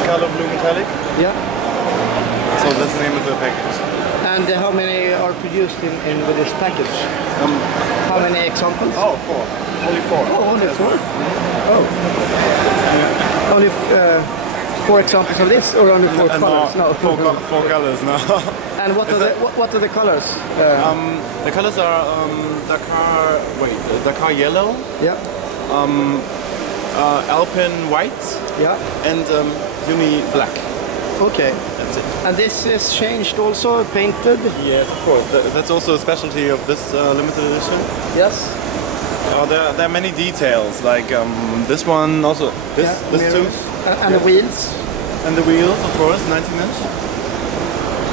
Color blue metallic. Yeah. So that's the name of the package. And how many are produced in with this package? How many examples? Oh, 4. Only 4. Oh, only 4? Oh. Only 4 examples of this, or only 4 colors? No, 4 colors now. And what are the colors? The colors are Dakar yellow. Yeah. Alpine white. Yeah. And Uni black. Okay. That's it. And this is changed also, painted? Yes, of course. That's also a specialty of this limited edition. Yes. There are many details, like this one also. This too. And the wheels? And the wheels, of course, 19-inch.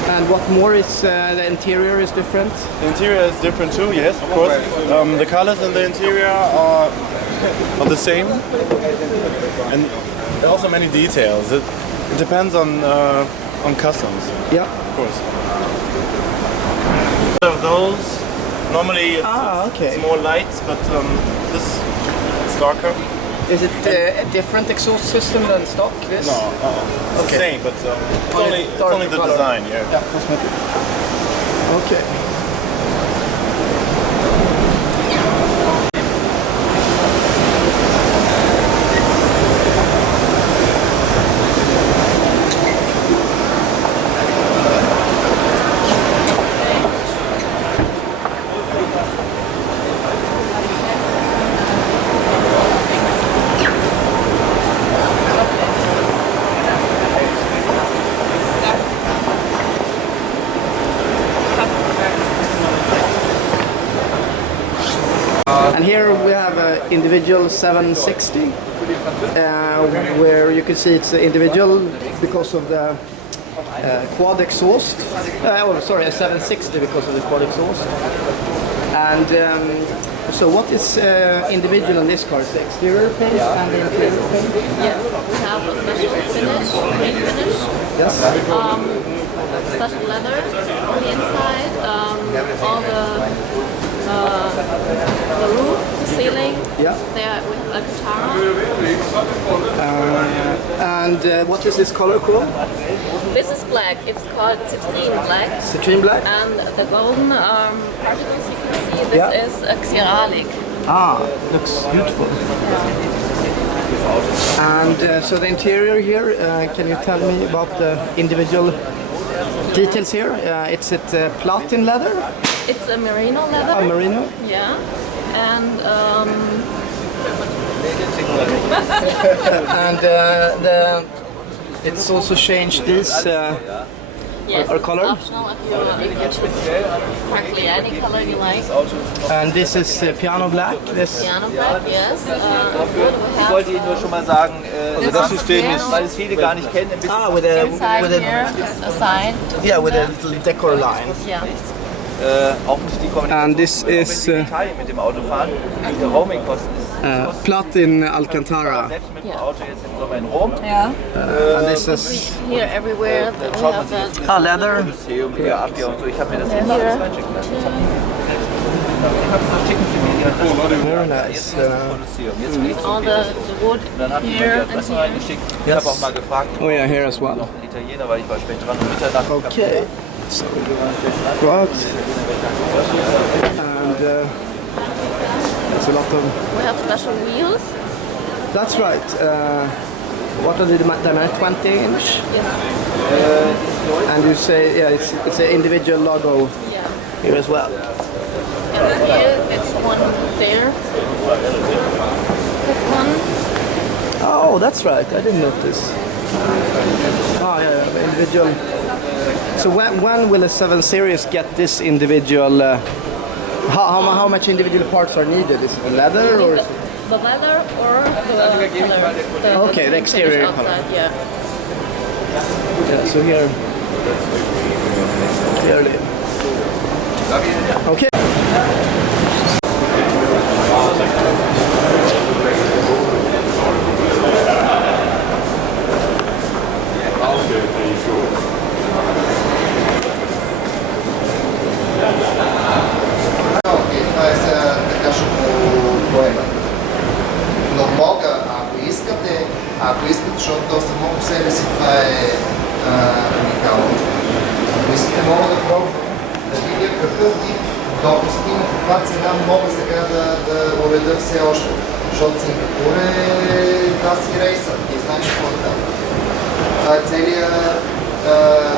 And what more is the interior is different? The interior is different too, yes, of course. The colors in the interior are the same, and there are also many details. It depends on customs. Yeah, of course. So those normally it's more light, but this is darker. Is it a different exhaust system than stock? This? No, it's the same, but it's only the color. design. Yeah. Yeah, cosmetic. Okay. And here we have an individual 760, where you can see it's individual because of the quad exhaust. A 760 because of the quad exhaust. And so what is individual in this car? Is the exterior paint and the interior paint? Yes, we have a special finish, paint finish. Yes. Special leather on the inside, all the roof, the ceiling. Yeah. There we have a guitar. And what is this color called? This is black. It's called citrine black. Citrine black. And the golden particles you can see. This is a ceramic. Ah, looks beautiful. And so the interior here, can you tell me about the individual details here? It's platin leather? It's a merino leather. Ah, merino? Yeah. And and it's also changed these yes, or color? it's optional if you choose practically any color you like. And this is piano black? This Piano black, yes. Ich wollte Ihnen nur schon mal sagen, das System ist, weil es viele gar nicht kennen, ein bisschen with a here is a sign. yeah, with a little decor line. Yeah. auch nicht die Kommunikation. And this is in Italien mit dem Autofahren, die Roaming-Kosten ist. platin Alcantara. Selbst mit dem Auto jetzt im Sommer in Rom. Yeah. And this is Here, everywhere, we have that. leather. Museum, hier Abwehr und so. Ich habe mir das jetzt Here. alles reinschicken lassen. Ich habe gesagt, schicken Sie mir die Very nice. Jetzt will ich All the wood dann habe ich mir die here and Adresse here. reingeschickt. Ich habe auch mal gefragt, Oh yeah, here as well. noch ein Italiener, weil ich war spät dran um Mitternacht. Okay. So, right. And there's a lot of... We have special wheels. That's right. What are the dimensions? 20 inch? Yeah. And you say, yeah, it's an individual logo Yeah. here as well. And here it's one there. This one. Oh, that's right. I didn't notice. Oh, yeah, individual. So when will a 7 Series get this individual? How much individual parts are needed? Is it leather or? Is it... The leather or the color? Okay, the exterior outside, color. yeah. Yeah, so here, clearly. Okay. Това е така ще го поемат. Но мога, ако искате, защото то само по себе си това е уникално. Ако искате, мога да пробвам, да видя какъв тип допуски, на каква цена мога сега да уреда все още. Защото Сингапур е два си рейса, ти знаеш какво е там. Това е целият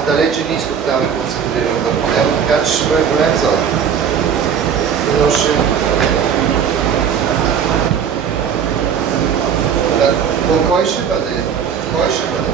далечен изток, там е концентриран модел, така че ще бъде голем зор. Кой ще бъде? Кой ще бъде?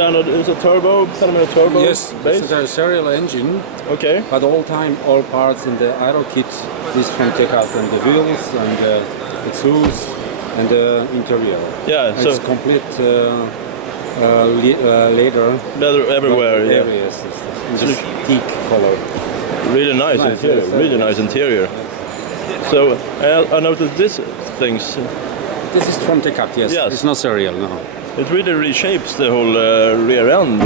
standard, is a turbo, turbo? Yes, it's a serial engine. Okay. But all parts in the aero kit is from take-out, and the wheels and the exhaust and the interior. Yeah, and so it's complete leather. Leather everywhere. Yeah. Yes, it's teak color. Really nice interior. Really nice interior. So I noticed these things. This is from take-out. Yes. It's not serial. No. It really reshapes the whole rear end.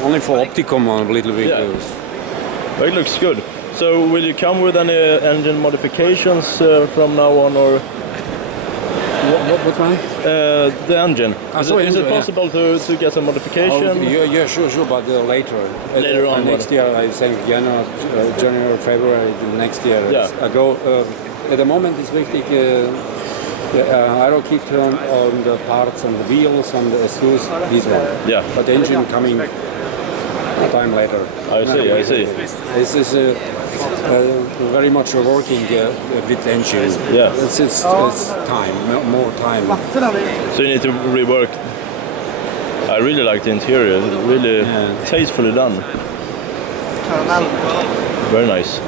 Only for Opticom a little bit. Yeah. But it looks good. So will you come with any engine modifications from now on, or what one? The engine. Is engine, it possible to get some modification? Yeah, sure, but later. Later on. Next year, I think January, February next year. Yeah. I go. At the moment, it's wichtig. The aero kit on the parts and the wheels and the exhaust. This one. Yeah. But the engine coming a time later. I see. This is very much working with engine. Yeah. It's time, more time. So you need to rework. I really like the interior. It's really tastefully done. Very nice.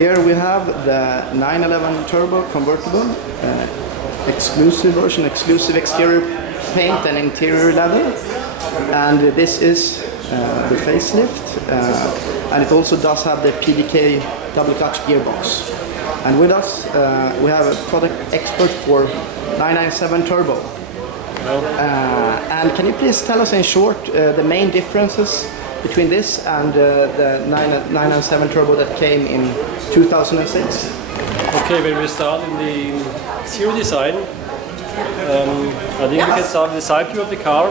Here we have the 911 Turbo convertible, exclusive version, exclusive exterior paint and interior leather. And this is the facelift, and it also does have the PDK double clutch gearbox. And with us we have a product expert for 997 Turbo. And can you please tell us in short the main differences between this and the 997 Turbo that came in 2006? Okay, when we start in the exterior design, I think we can start with the side view of the car.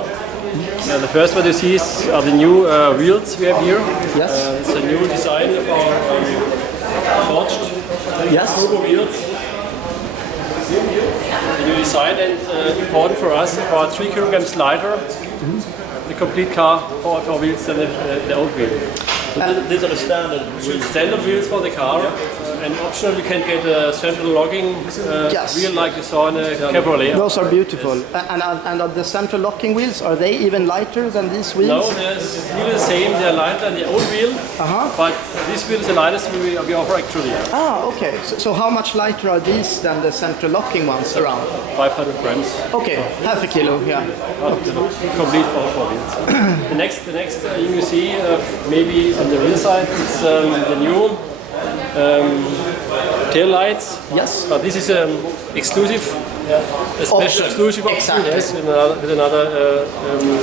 The first one you see are the new wheels we have here. Yes. It's a new design of our forged turbo wheels. The new design, and important for us, about 3 kilograms lighter. The complete car for wheels than the old wheel. So these are the standard wheels for the car, and optional you can get a central locking wheel like you saw in a Cabriolet. Those are beautiful. And are the central locking wheels, are they even lighter than these wheels? No, they're really the same. They're lighter than the old wheel, but this wheel is the lightest we offer actually. Ah, okay. So how much lighter are these than the central locking ones around? 500 grams. Okay, half a kilo, yeah. Complete for wheels. The next you will see maybe on the rear side, it's the new tail lights. Yes. This is exclusive, a special exclusive option. Exactly. Yes, with another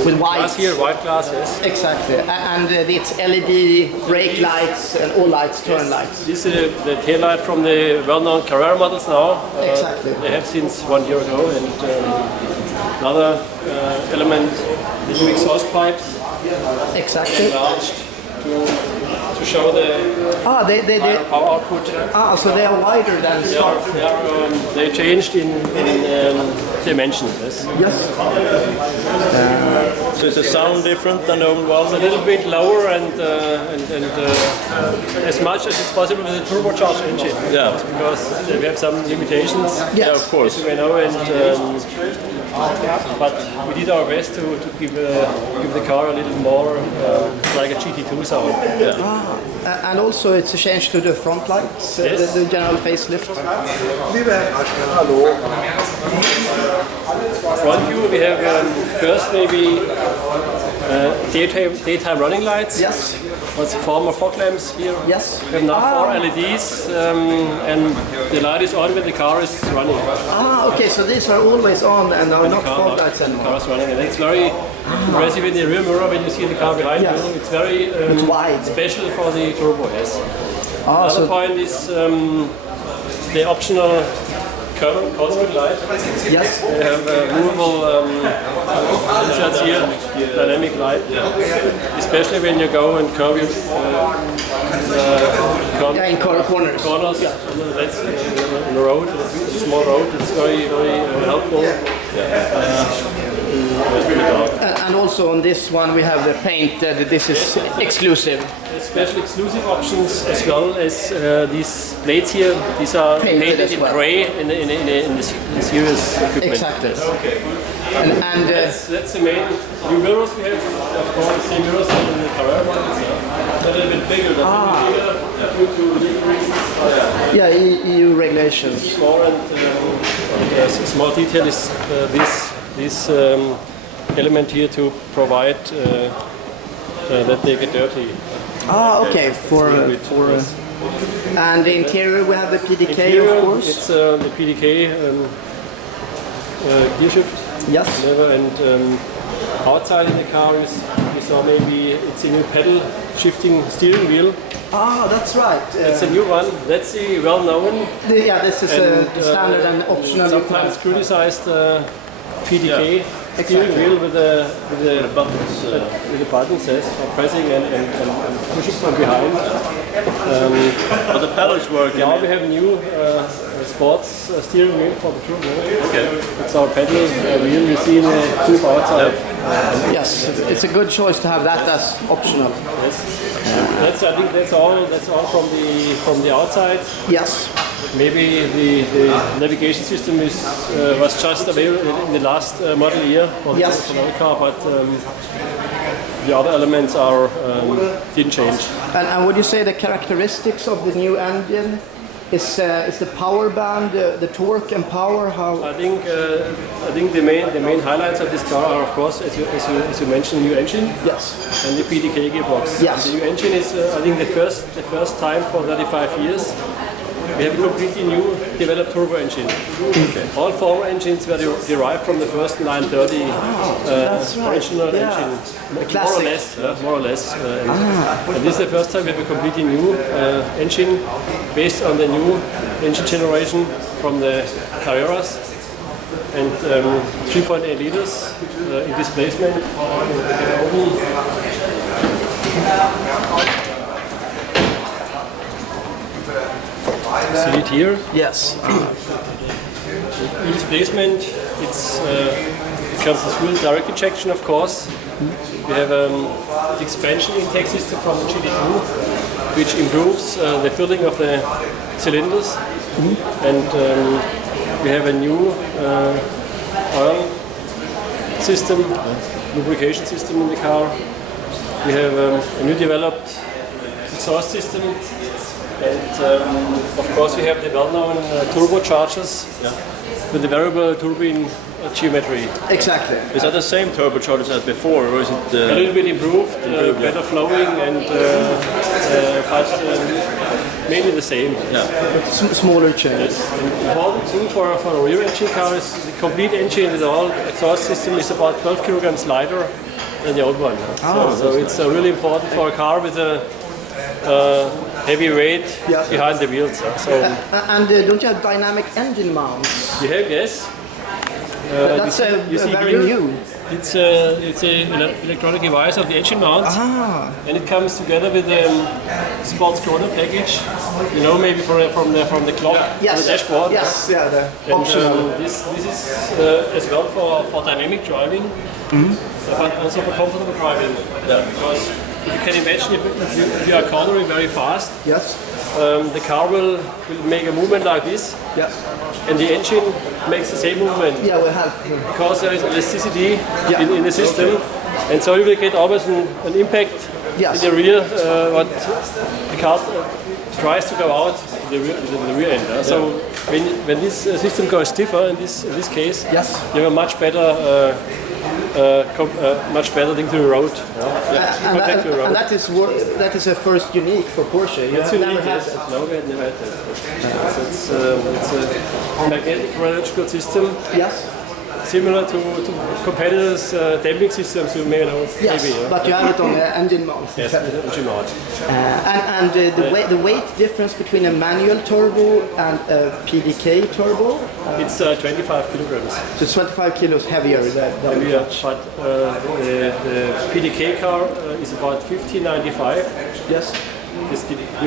with white glass here, white glass. Yes. Exactly, and it's LED brake lights and all lights, turn lights. This is the tail light from the well-known Carrera models now. Exactly. They have since 1 year ago, and another element, the new exhaust pipes. Exactly. Enlarged to show the higher power output. So they are wider than stock. They changed in dimensions. Yes. Yes. So is the sound different than the old one? It's a little bit lower and as much as it's possible with a turbocharged engine. Yeah. Because we have some limitations. Yeah, of course. As we know, but we did our best to give the car a little more like a GT2 sound. Yeah. And also it's a change to the front lights, Yes. the general facelift. Front view, we have first maybe daytime running lights. Yes. What's former fog lamps here? Yes. We have now 4 LEDs, and the light is on when the car is running. Okay, so these are always on and are not fog lights The anymore. car is running, and it's very impressive in the rear mirror when you see the car behind Yes. you. It's very It's wide. special for the turbo, yes. Another so point is the optional control light. Yes. They have movable inserts here, dynamic light. Especially when you go and curve in corners. That's in the road, a small road. It's very, very helpful. And also on this one we have the paint. This is exclusive. Special exclusive options as well as these plates here. These are painted as in well. grey in the series equipment. Exactly. And that's the main new mirrors we have. Of course, the same mirrors as in the Carrera models. A little bit bigger than due to legal reasons. Yeah, EU regulations. More and a small detail is this element here to provide that they get dirty. Okay. And the interior we have the PDK, of course. It's the PDK gear shift. Yes. And outside in the car is we saw maybe it's a new pedal shifting steering wheel. That's right. That's a new one. That's the well-known. This is a standard and optional. Sometimes criticized PDK steering wheel with the buttons. With the buttons, yes, for pressing and pushing from behind. But the pedals work. Now we have new sports steering wheel for the turbo. Okay. It's our pedal wheel you see in the coupe outside. Yes, it's a good choice to have that as optional. Yes. I think that's all from the outside. Yes. Maybe the navigation system was just available in the last model year for the car, but the other elements didn't change. And would you say the characteristics of the new engine is the power band, the torque and power? How? I think the main highlights of this car are, of course, as you mentioned, new engine. Yes. And the PDK gearbox. Yes. The new engine is, I think, the first time for 35 years. We have a completely new developed turbo engine. Okay. All former engines were derived from the first 930 original engine, more or less. And this is the first time we have a completely new engine based on the new engine generation from the Carreras, and 3.8 liters in displacement. See it here? Yes. In displacement, it comes with fuel direct injection, of course. We have the expansion intake system from the GT2, which improves the filling of the cylinders. And we have a new oil system, lubrication system in the car. We have a new developed exhaust system And of course we have the well-known turbochargers with the variable turbine geometry. Exactly. Is that the same turbochargers as before, or is it a little bit improved, better flowing, and but mainly the same. Smaller changes. The important thing for a rear engine car is the complete engine with all exhaust system is about 12 kilograms lighter than the old one. So it's really important for a car with a heavy weight behind the wheels. And don't you have dynamic engine mounts? We have, yes. That's very new. It's an electronic device of the engine mount, and it comes together with the sports chrono package. You know, maybe from the clock on the dashboard. Yes, the optional. This is as well for dynamic driving, but also for comfortable driving. Because if you can imagine, if you are cornering very fast, the car will make a movement like this. And the engine makes the same movement. Because there is elasticity in the system, and so you will get always an impact in the rear. What the car tries to go out in the rear end. So when this system goes stiffer, in this case, you have a much better thing to the road. And that is a first unique for Porsche. That's unique, yes. No, we had never had that. It's a magnetic radial system. Similar to competitors' damping systems, you may know. Yes, maybe, but you have it on the engine mount. Yes, engine mount. And the weight difference between a manual turbo and a PDK turbo? It's 25 kilograms. So it's 25 kilos heavier than heavier, but the PDK car is about 1595. Yes. It's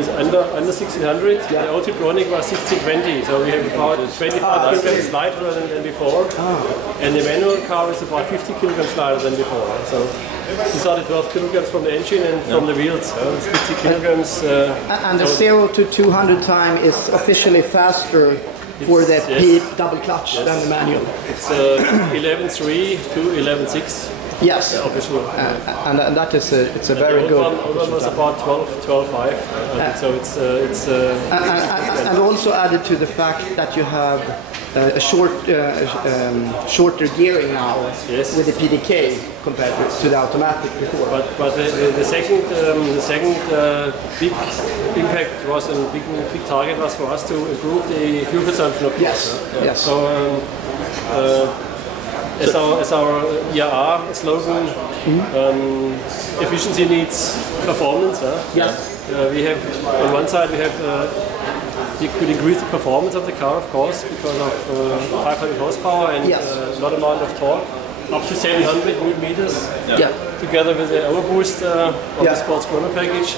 under 1600. The Automotive was 1620, so we have about 25 kilograms lighter than before. And the manual car is about 50 kilograms lighter than before. So these are the 12 kilograms from the engine and from the wheels. It's 50 kilograms. And the 0 to 200 time is officially faster for the P double clutch than the manual. It's 11.3 to 11.6. Yes, official. And that is it's a very good. The one was about 12.5. So it's and also added to the fact that you have a shorter gearing now with the PDK compared to the automatic before. But the second big impact was a big target was for us to improve the fuel consumption of cars. Yes. So. As our IAA slogan, efficiency needs performance. We have on one side we could increase the performance of the car, of course, because of 500 horsepower and a lot amount of torque, up to 700 Newton meters. Together with the overboost of the sports chrono package.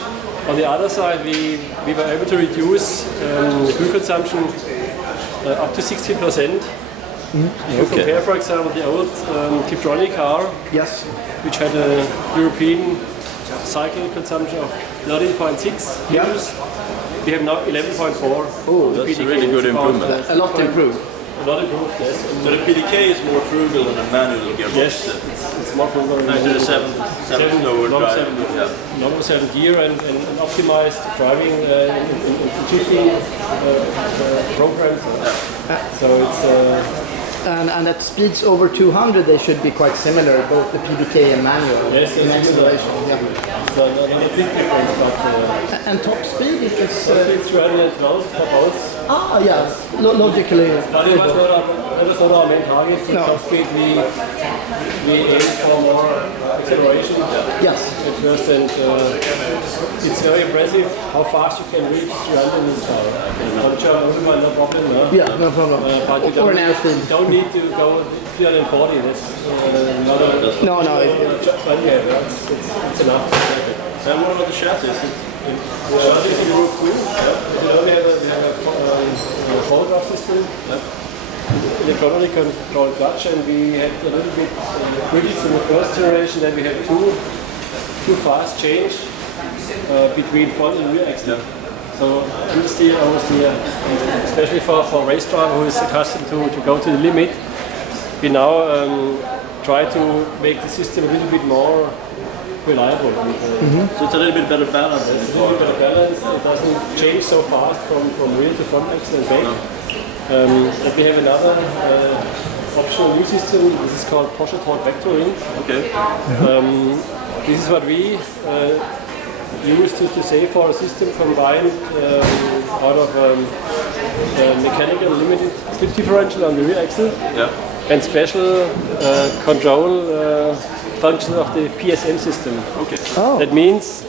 On the other side, we were able to reduce the fuel consumption up to 16%. If you compare, for example, the old Petrol car, which had a European cycle consumption of 13.6 liters, we have now 11.4. Oh, that's a really good improvement. A lot improved. A lot improved, yes. So the PDK is more frugal than a manual gearbox? Yes, it's more frugal. Nice seven slower drive. Normal 7 gear and optimized driving in shifting programs. So it's. And at speeds over 200, they should be quite similar, both the PDK and manual. Yes, in acceleration. So not a big difference, but and top speed is it's 312 for both. Logically. That was not our main target. For top speed, we aim for more acceleration. Yes. At first, and it's very impressive how fast you can reach 300 in the car. No problem. No problem. But you or an airfield. Don't need to go 340. That's not a... No. But yeah, it's enough. And what about the chassis? The chassis is Euro 2. We have a photograph system. Electronically controlled clutch, and we had a little bit critics in the first generation that we had too fast change between front and rear axle. So understeer, oversteer, especially for race driver who is accustomed to go to the limit, we now try to make the system a little bit more reliable. And, So it's a little bit better balance. it's a little bit better balance. It doesn't change so fast from rear to front axle and back. And we have another optional new system. This is called Porsche Torque Vectoring. Okay. This is what we use to say for a system combined out of mechanical limited slip differential on the rear axle and special control function of the PSM system. Okay. That means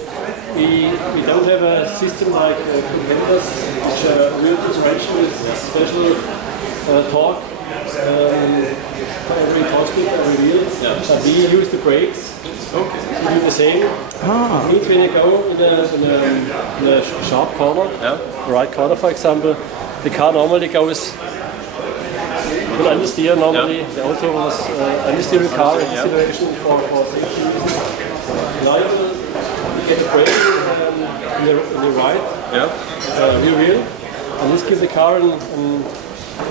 we don't have a system like competitors which are rear differential with special torque for every torque split, every wheel. But we use the brakes to do the same. It means when you go in a sharp corner, right corner for example, the car normally goes will understeer normally. The auto was understeering car in this situation for safety reasons. Now you get a brake in the right rear wheel, and this gives the car an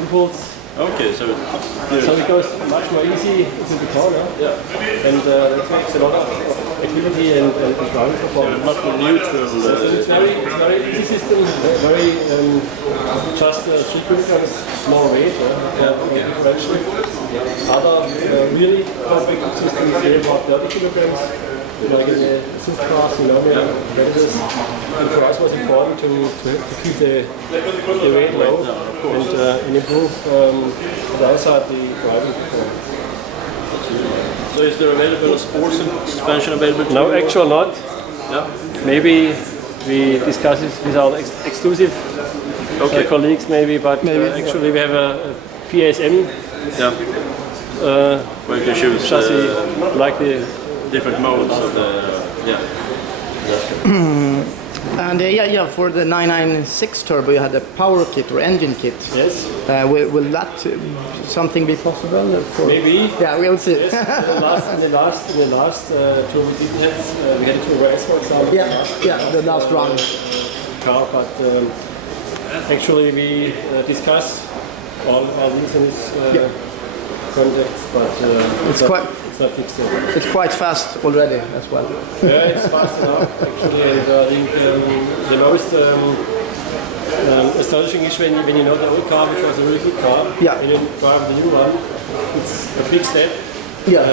impulse. Okay, so it goes much more easy into the corner, and that makes a lot of activity and driving performance. Much more neutral. It's very easy system, very just 3 kilograms more weight. Differential. Other really perfect systems they about 30 kilograms. Like in the assist class, competitors. And for us, it was important to keep the weight low and improve on the other side the driving performance. So is there available a sports suspension available? No, actually not. Maybe we discuss it with our exclusive colleagues, maybe, but actually we have a PSM where you can choose chassis, like the different modes of the And for the 996 turbo, you had a power kit or engine kit. Yes. Will that something be possible? Maybe. Yeah, we'll see. Yes. in the last tour we didn't have. We had a tour race, for example. The last run. Car, but actually we discuss all these contacts, but it's not fixed yet. It's quite fast already as well. Yeah, it's fast enough actually, and I think the most astonishing is when you know the old car, which was a really good car, and you drive the new one, it's a big step.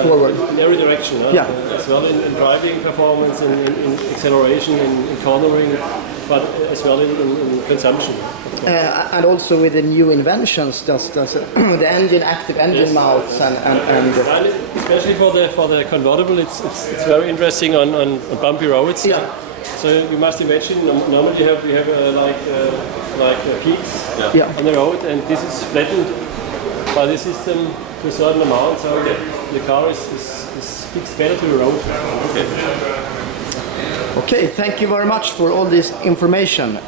Forward. In every direction. As well in driving performance, in acceleration, in cornering, but as well in consumption. And also with the new inventions, the active engine mounts and especially for the convertible, it's very interesting on bumpy roads. So you must imagine normally we have like peaks on the road, and this is flattened by the system to a certain amount, so the car is fixed better to the road. Okay, thank you very much for all this information.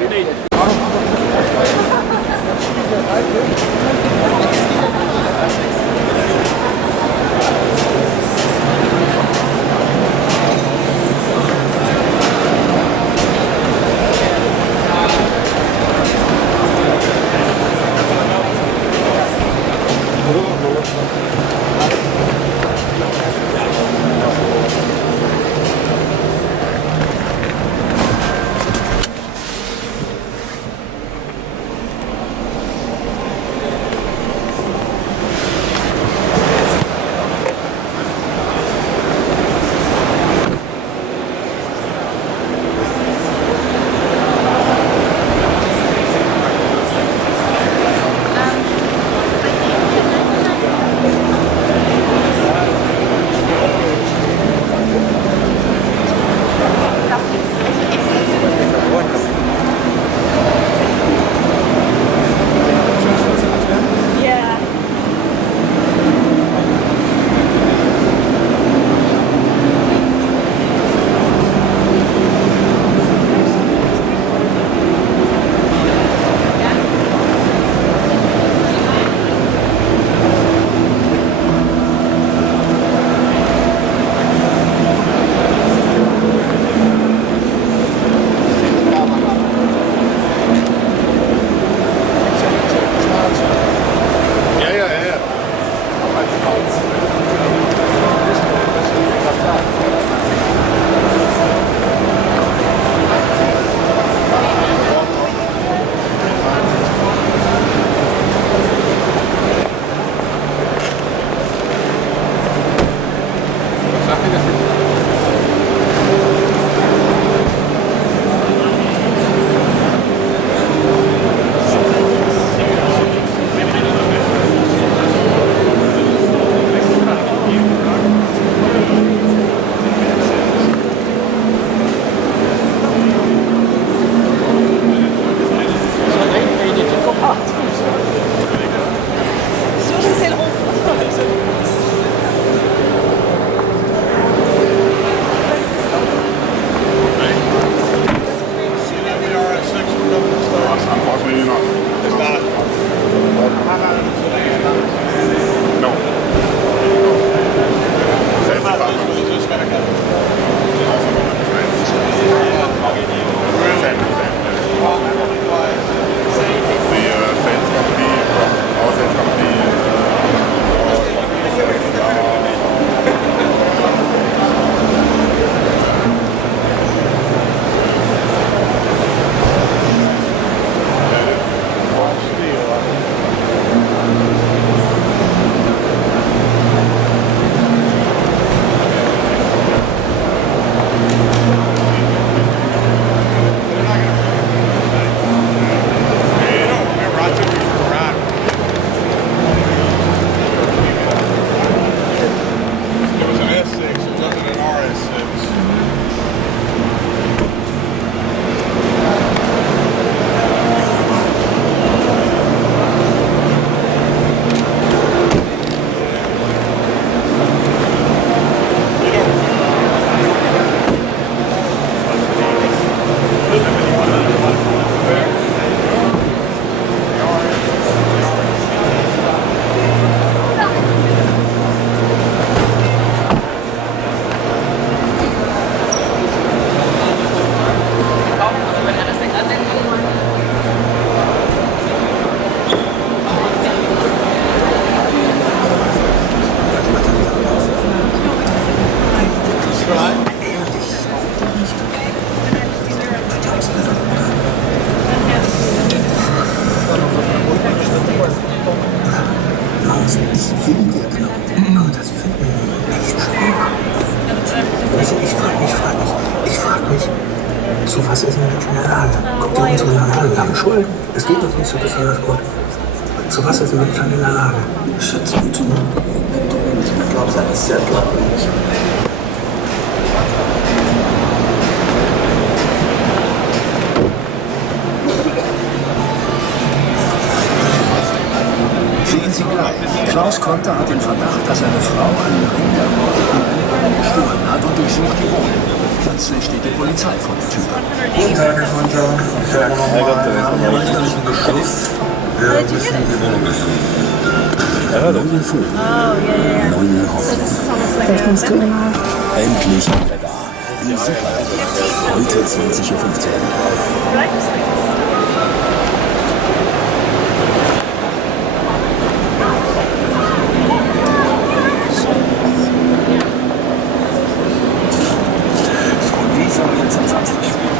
you need. Zu was ist ein Mensch in der Lage? Guck dir unsere Land an, wir haben Schulden. Es geht uns nicht so besonders gut. Zu was ist ein Mensch in der Lage? Schätze bitte. Ich glaube, das ist sehr klar. Sehen Sie gleich. Klaus Konter hat den Verdacht, dass eine Frau einen Ring der Morde gestohlen hat und durchsucht die Wohnung. Plötzlich steht die Polizei vor der Tür. Guten Tag, Herr Schwanter. Nach einem richterlichen Beschluss müssen die Wohnung besuchen. Neue Vögel, neue Hoffnung. Endlich wieder da. Die Super. Heute 20:15 Uhr. Und wie sollen wir jetzt am Samstag spielen?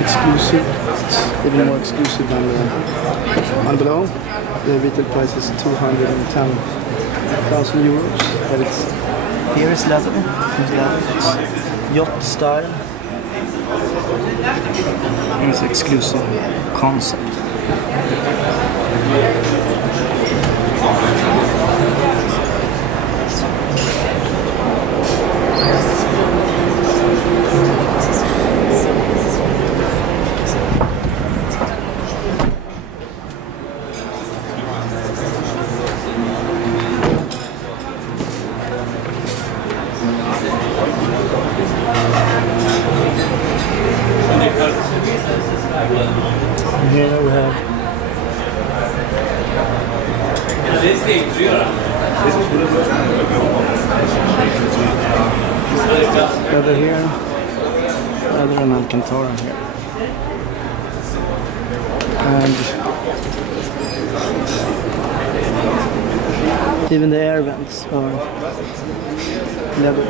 Exclusive, even more exclusive than on below. The retail price is 210,000 euros, but here is leather. It's yacht style. It's exclusive concept. Here we have leather here, leather and Alcantara here, and even the air vents are leather.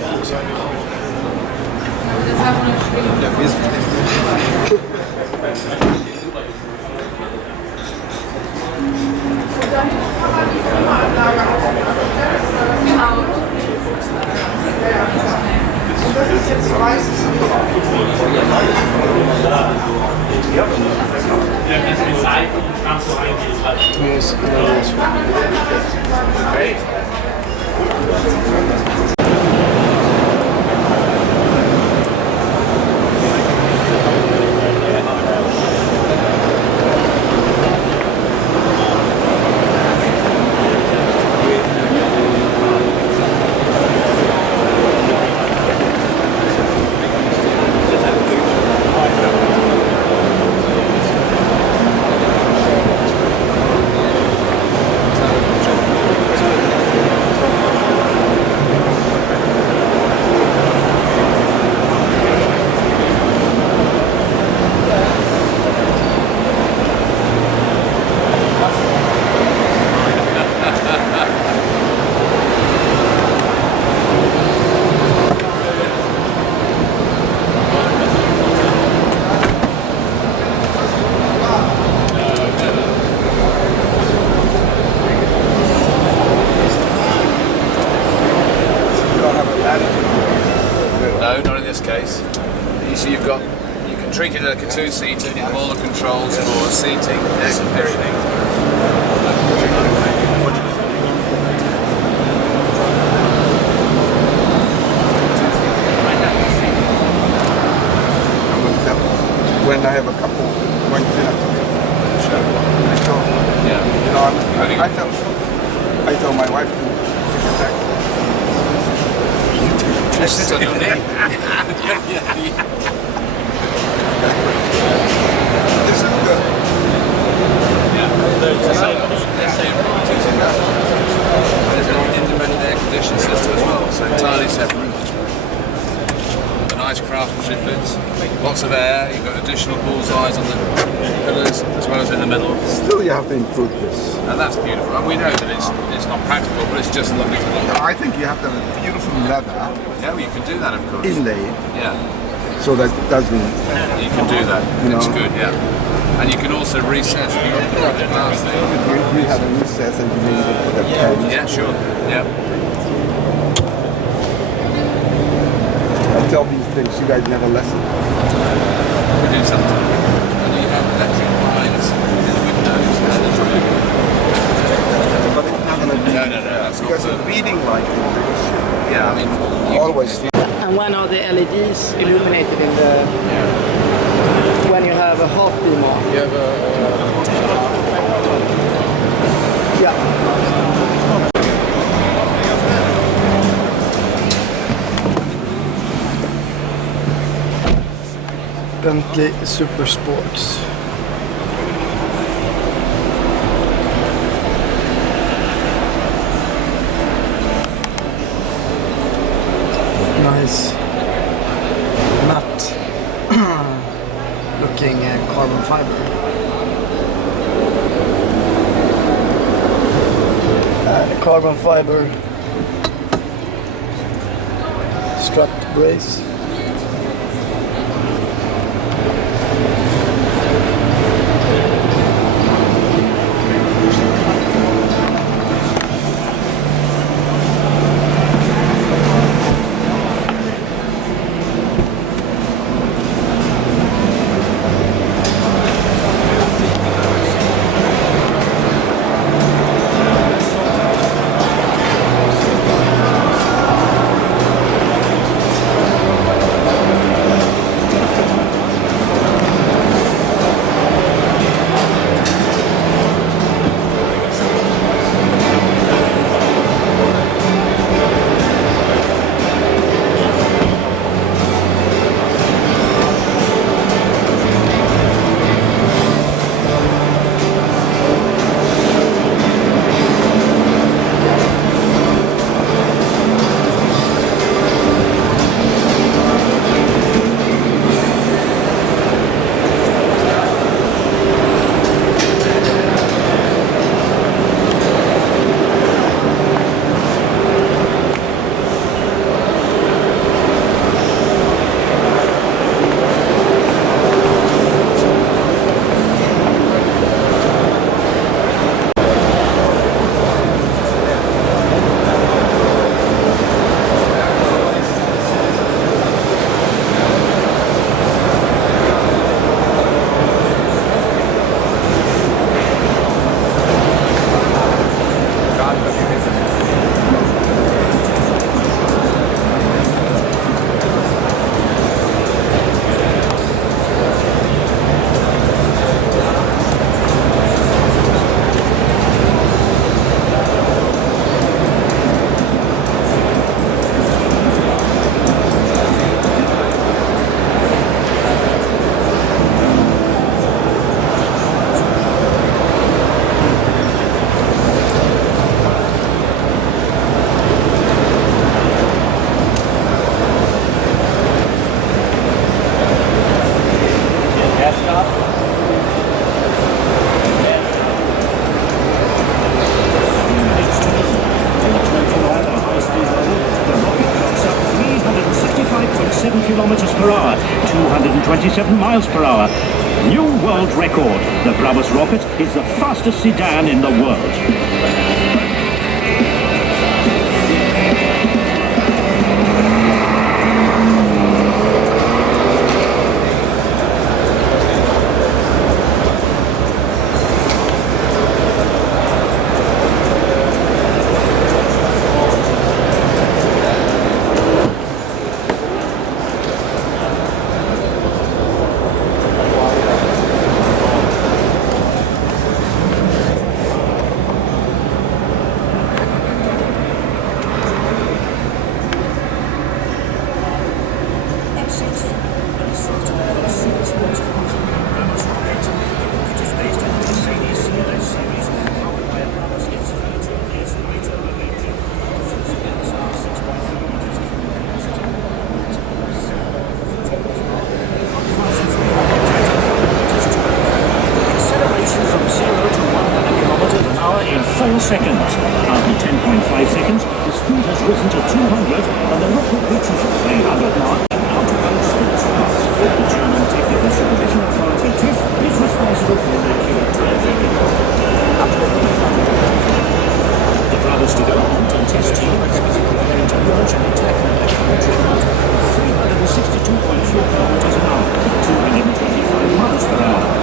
Yes, No, not in this case. You see, you can treat it like a two-seater, and you have all the controls for seating and everything. When I have a couple going to dinner I told my wife to take it back. Just sit on your knee. This is good. There's the same properties in that. There's an independent air conditioning system as well, so entirely separate. The nice craftsmanship bits, lots of air, you've got additional bullseyes on the pillars as well as in the middle. Still you have to improve this. And that's beautiful. And we know that it's not practical, but it's just lovely to look at. I think you have to have a beautiful leather. Yeah, well, you can do that, of course. Inlay. Yeah. So that it doesn't... You can do that. It's good, yeah. And you can also recess. You got the glass thing. You have a recess and you need to put a pen. Yeah, sure. Yeah. I tell these things you guys never listen. We do sometimes. And you have electric blinds in the windows. But it's always. And when are the LEDs illuminated in the... when you have a half beam on? You have a Yeah. Bentley Super Sports. Nice matte looking carbon fiber. Carbon fiber strut brace. kilometers per hour, 227 miles per hour. New world record. The Brabus rocket is the fastest sedan in the world. Seconds. After 10.5 seconds, the speed has risen to 200 and the rocket reaches the 300 mark and outbound speed starts. The German Technical Supervision Authority TÜV is responsible for accurate timing. The Brabus development and test team is busy preparing to launch an attack electrometric motor at 362.4 kilometers an hour, 225 miles per hour.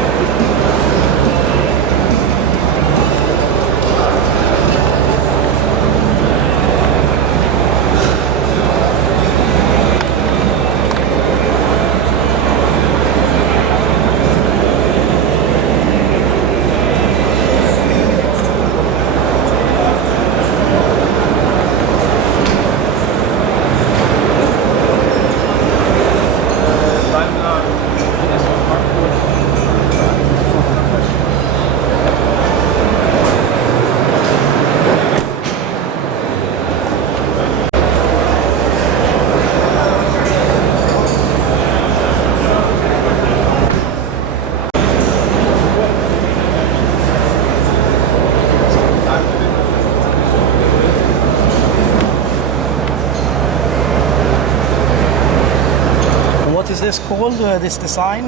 is called, this design?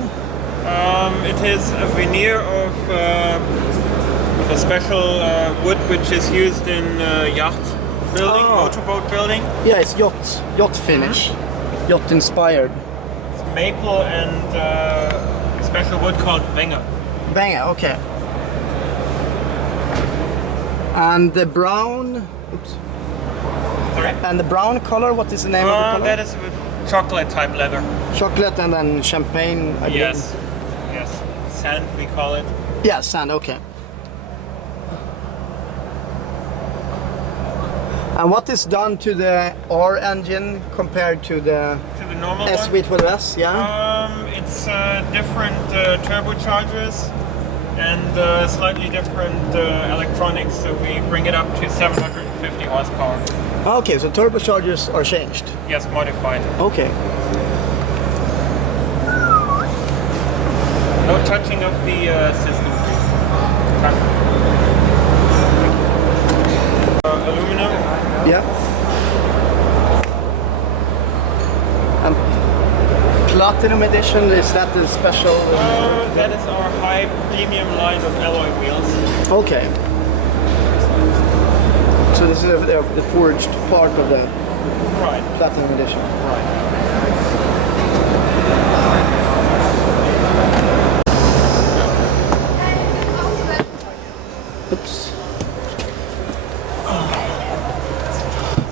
It is a veneer of a special wood which is used in yacht building, motorboat building. Yeah, it's yacht finish, yacht inspired. It's maple and special wood called Wenger. Wenger, okay. And the brown. Oops. Sorry? And the brown color, what is the name of the color? That is chocolate type leather. Chocolate and then champagne, I believe. Yes. Sand, we call it. Yeah, sand, okay. And what is done to the R engine compared to the normal SV12S? Yeah. It's different turbochargers and slightly different electronics, so we bring it up to 750 horsepower. Okay, so turbochargers are changed. Yes, modified. Okay. No touching of the system. Aluminum. Yeah. And Platinum Edition, is that the special? That is our high premium line of alloy wheels. Okay. So this is the forged part of the Platinum Edition. Right. Oops.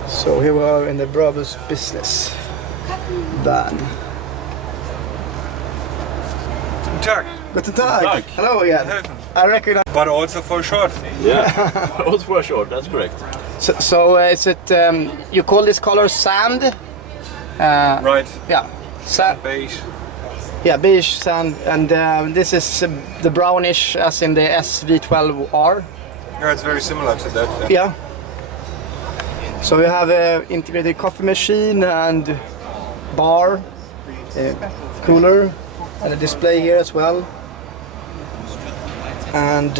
So here we are in the Bravo's business van. Guten Tag. Guten Tag. Hello again. I recognize. But also for short. Yeah, also for short, that's correct. So is it, you call this color sand? Right. Yeah. Beige. Yeah, beige sand, and this is the brownish as in the SV12R. Yeah, it's very similar to that. Yeah. So we have an integrated coffee machine and bar, cooler, and a display here as well. And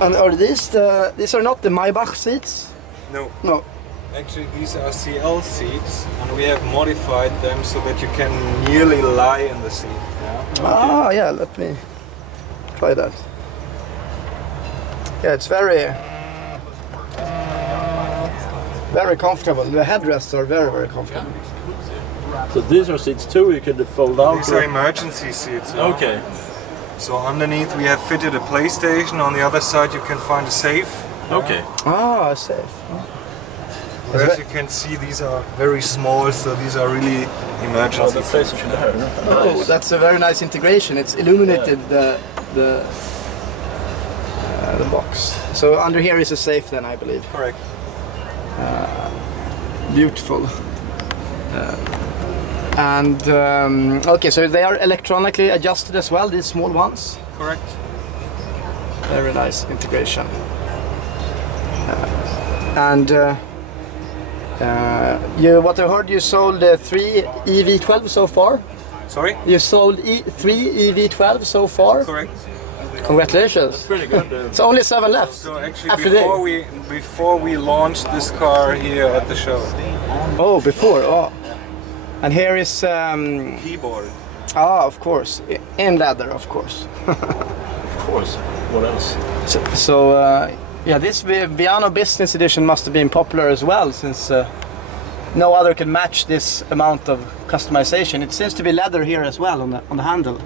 are these are not the Maybach seats? No. No. Actually, these are CL seats, and we have modified them so that you can nearly lie in the seat. Yeah? Ah, yeah. Let me try that. Yeah, it's very comfortable. The headrests are very comfortable. So these are seats too, you can fold out? These are emergency seats. Yeah? Okay. So underneath we have fitted a PlayStation, on the other side you can find a safe. Okay. Ah, a safe. As you can see, these are very small, so these are really emergency seats. Oh, that's a very nice integration. It's illuminated the box. So under here is a safe then, I believe. Correct. Beautiful. Okay, so they are electronically adjusted as well, these small ones? Correct. Very nice integration. What I heard, you sold 3 EV12 so far? Sorry? You sold 3 EV12 so far? Correct. Congratulations. That's pretty good. It's only 7 left. So actually before we launched this car here at the show. Oh, before. Oh. And here is keyboard. Ah, of course. In leather, of course. Of course. What else? Yeah, this Viano Business Edition must have been popular as well, since no other can match this amount of customization. It seems to be leather here as well on the handle.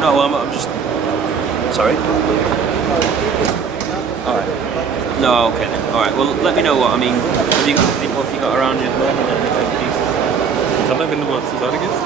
No, well, I'm just... Sorry? Alright. No, okay then. Alright, well, let me know what, I mean, what have you got around you at the moment? Kann er, wenn du mal zur Seite gehst?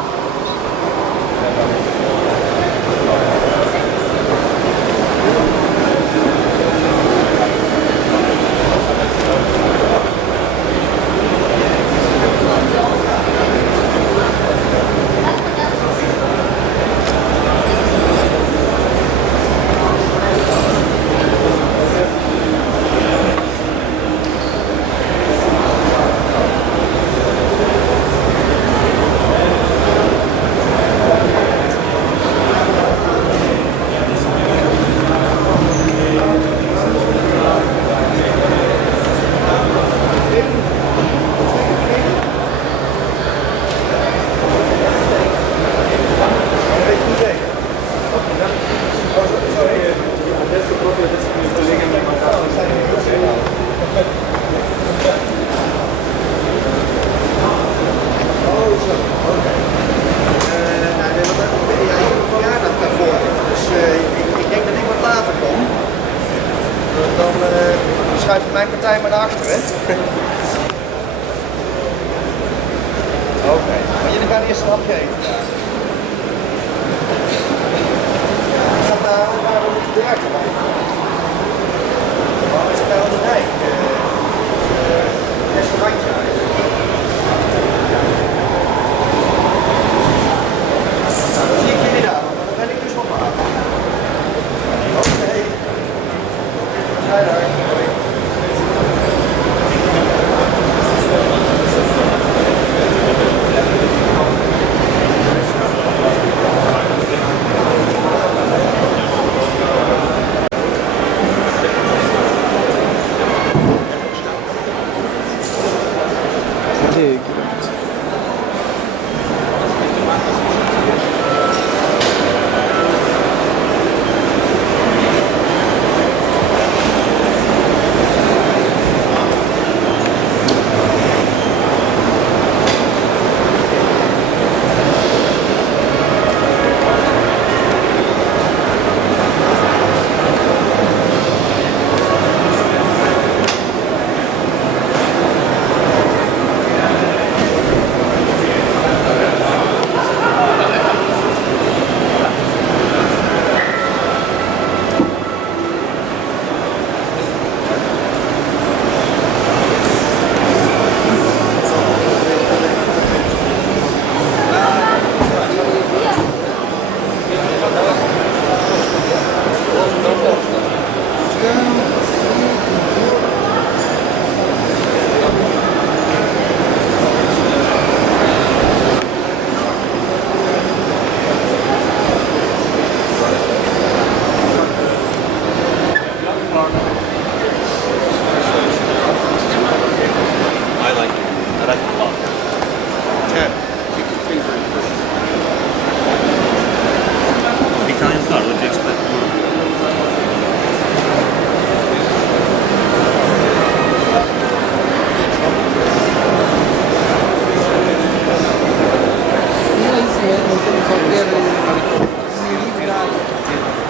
Schuif je mijn partij maar naar achteren. Oké, maar jullie gaan eerst een hapje eten. Gaat daar waar we moeten werken? Waarom is het nou niet rijk? Restaurantje eigenlijk. Nou, dan zie ik jullie daar, maar dan ben ik dus nog maar aan. Oké. Ga je daar.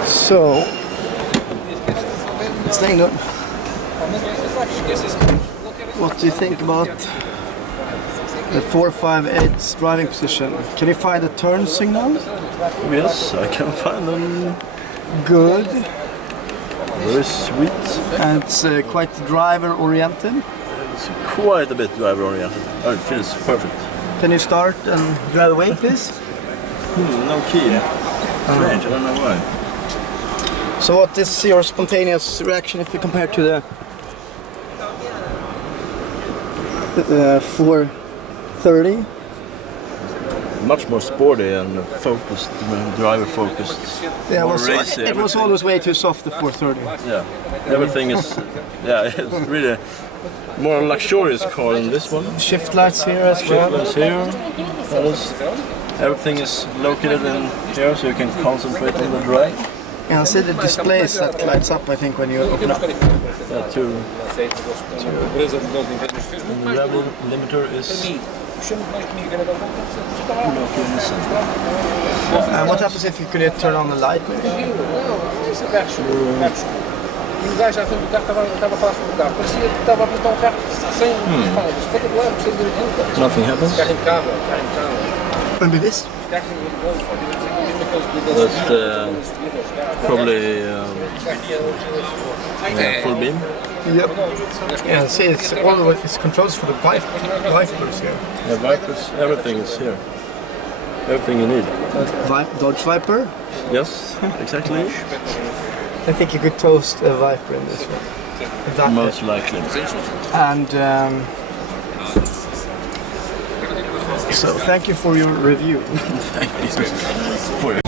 So, staying up. What do you think about the 458's driving position? Can you find the turn signal? Yes, I can find them. Good. Very sweet. And it's quite driver oriented? It's quite a bit driver oriented. Oh, it feels perfect. Can you start and drive away, please? No key. Strange, I don't know why. So what is your spontaneous reaction if you compare to the 430. Much more sporty and focused, driver focused. Yeah, More it racy, was always way too soft, the 430. Yeah, everything is, it's really more luxurious car than this one. Shift lights here as well. Shift lights here. Everything is located in here, so you can concentrate on the drive. Yeah, I see the displays that lights up, I think, when you open up. Yeah, two. And the rev limiter is. And what happens if you could turn on the light? Nothing happens. Maybe this? That's probably full beam. Yep. Yeah, see, it's all of its controls for the wipers here. Yeah, wipers, everything is here. Everything you need. Dodge Viper? Yes, exactly. I think you could toast a Viper in this one. Most likely. And so thank you for your review. Thank you for your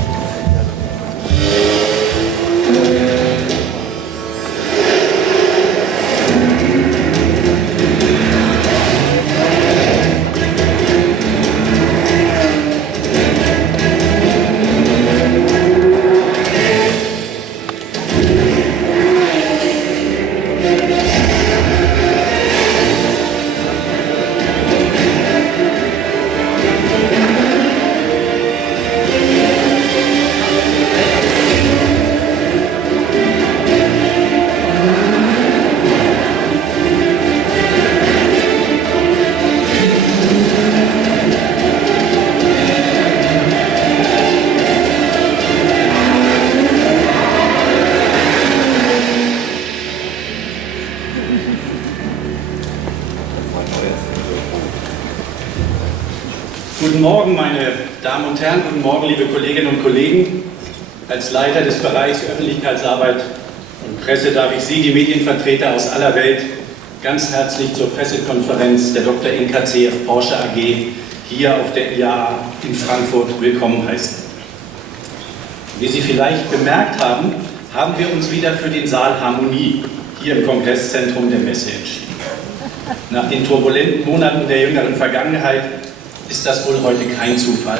Guten Morgen, meine Damen und Herren, guten Morgen, liebe Kolleginnen und Kollegen. Als Leiter des Bereichs Öffentlichkeitsarbeit und Presse darf ich Sie, die Medienvertreter aus aller Welt, ganz herzlich zur Pressekonferenz der Dr. NKCF Porsche AG hier auf der IAA in Frankfurt willkommen heißen. Wie Sie vielleicht bemerkt haben, haben wir uns wieder für den Saal Harmonie hier im Kongresszentrum der Messe entschieden. Nach den turbulenten Monaten der jüngeren Vergangenheit ist das wohl heute kein Zufall.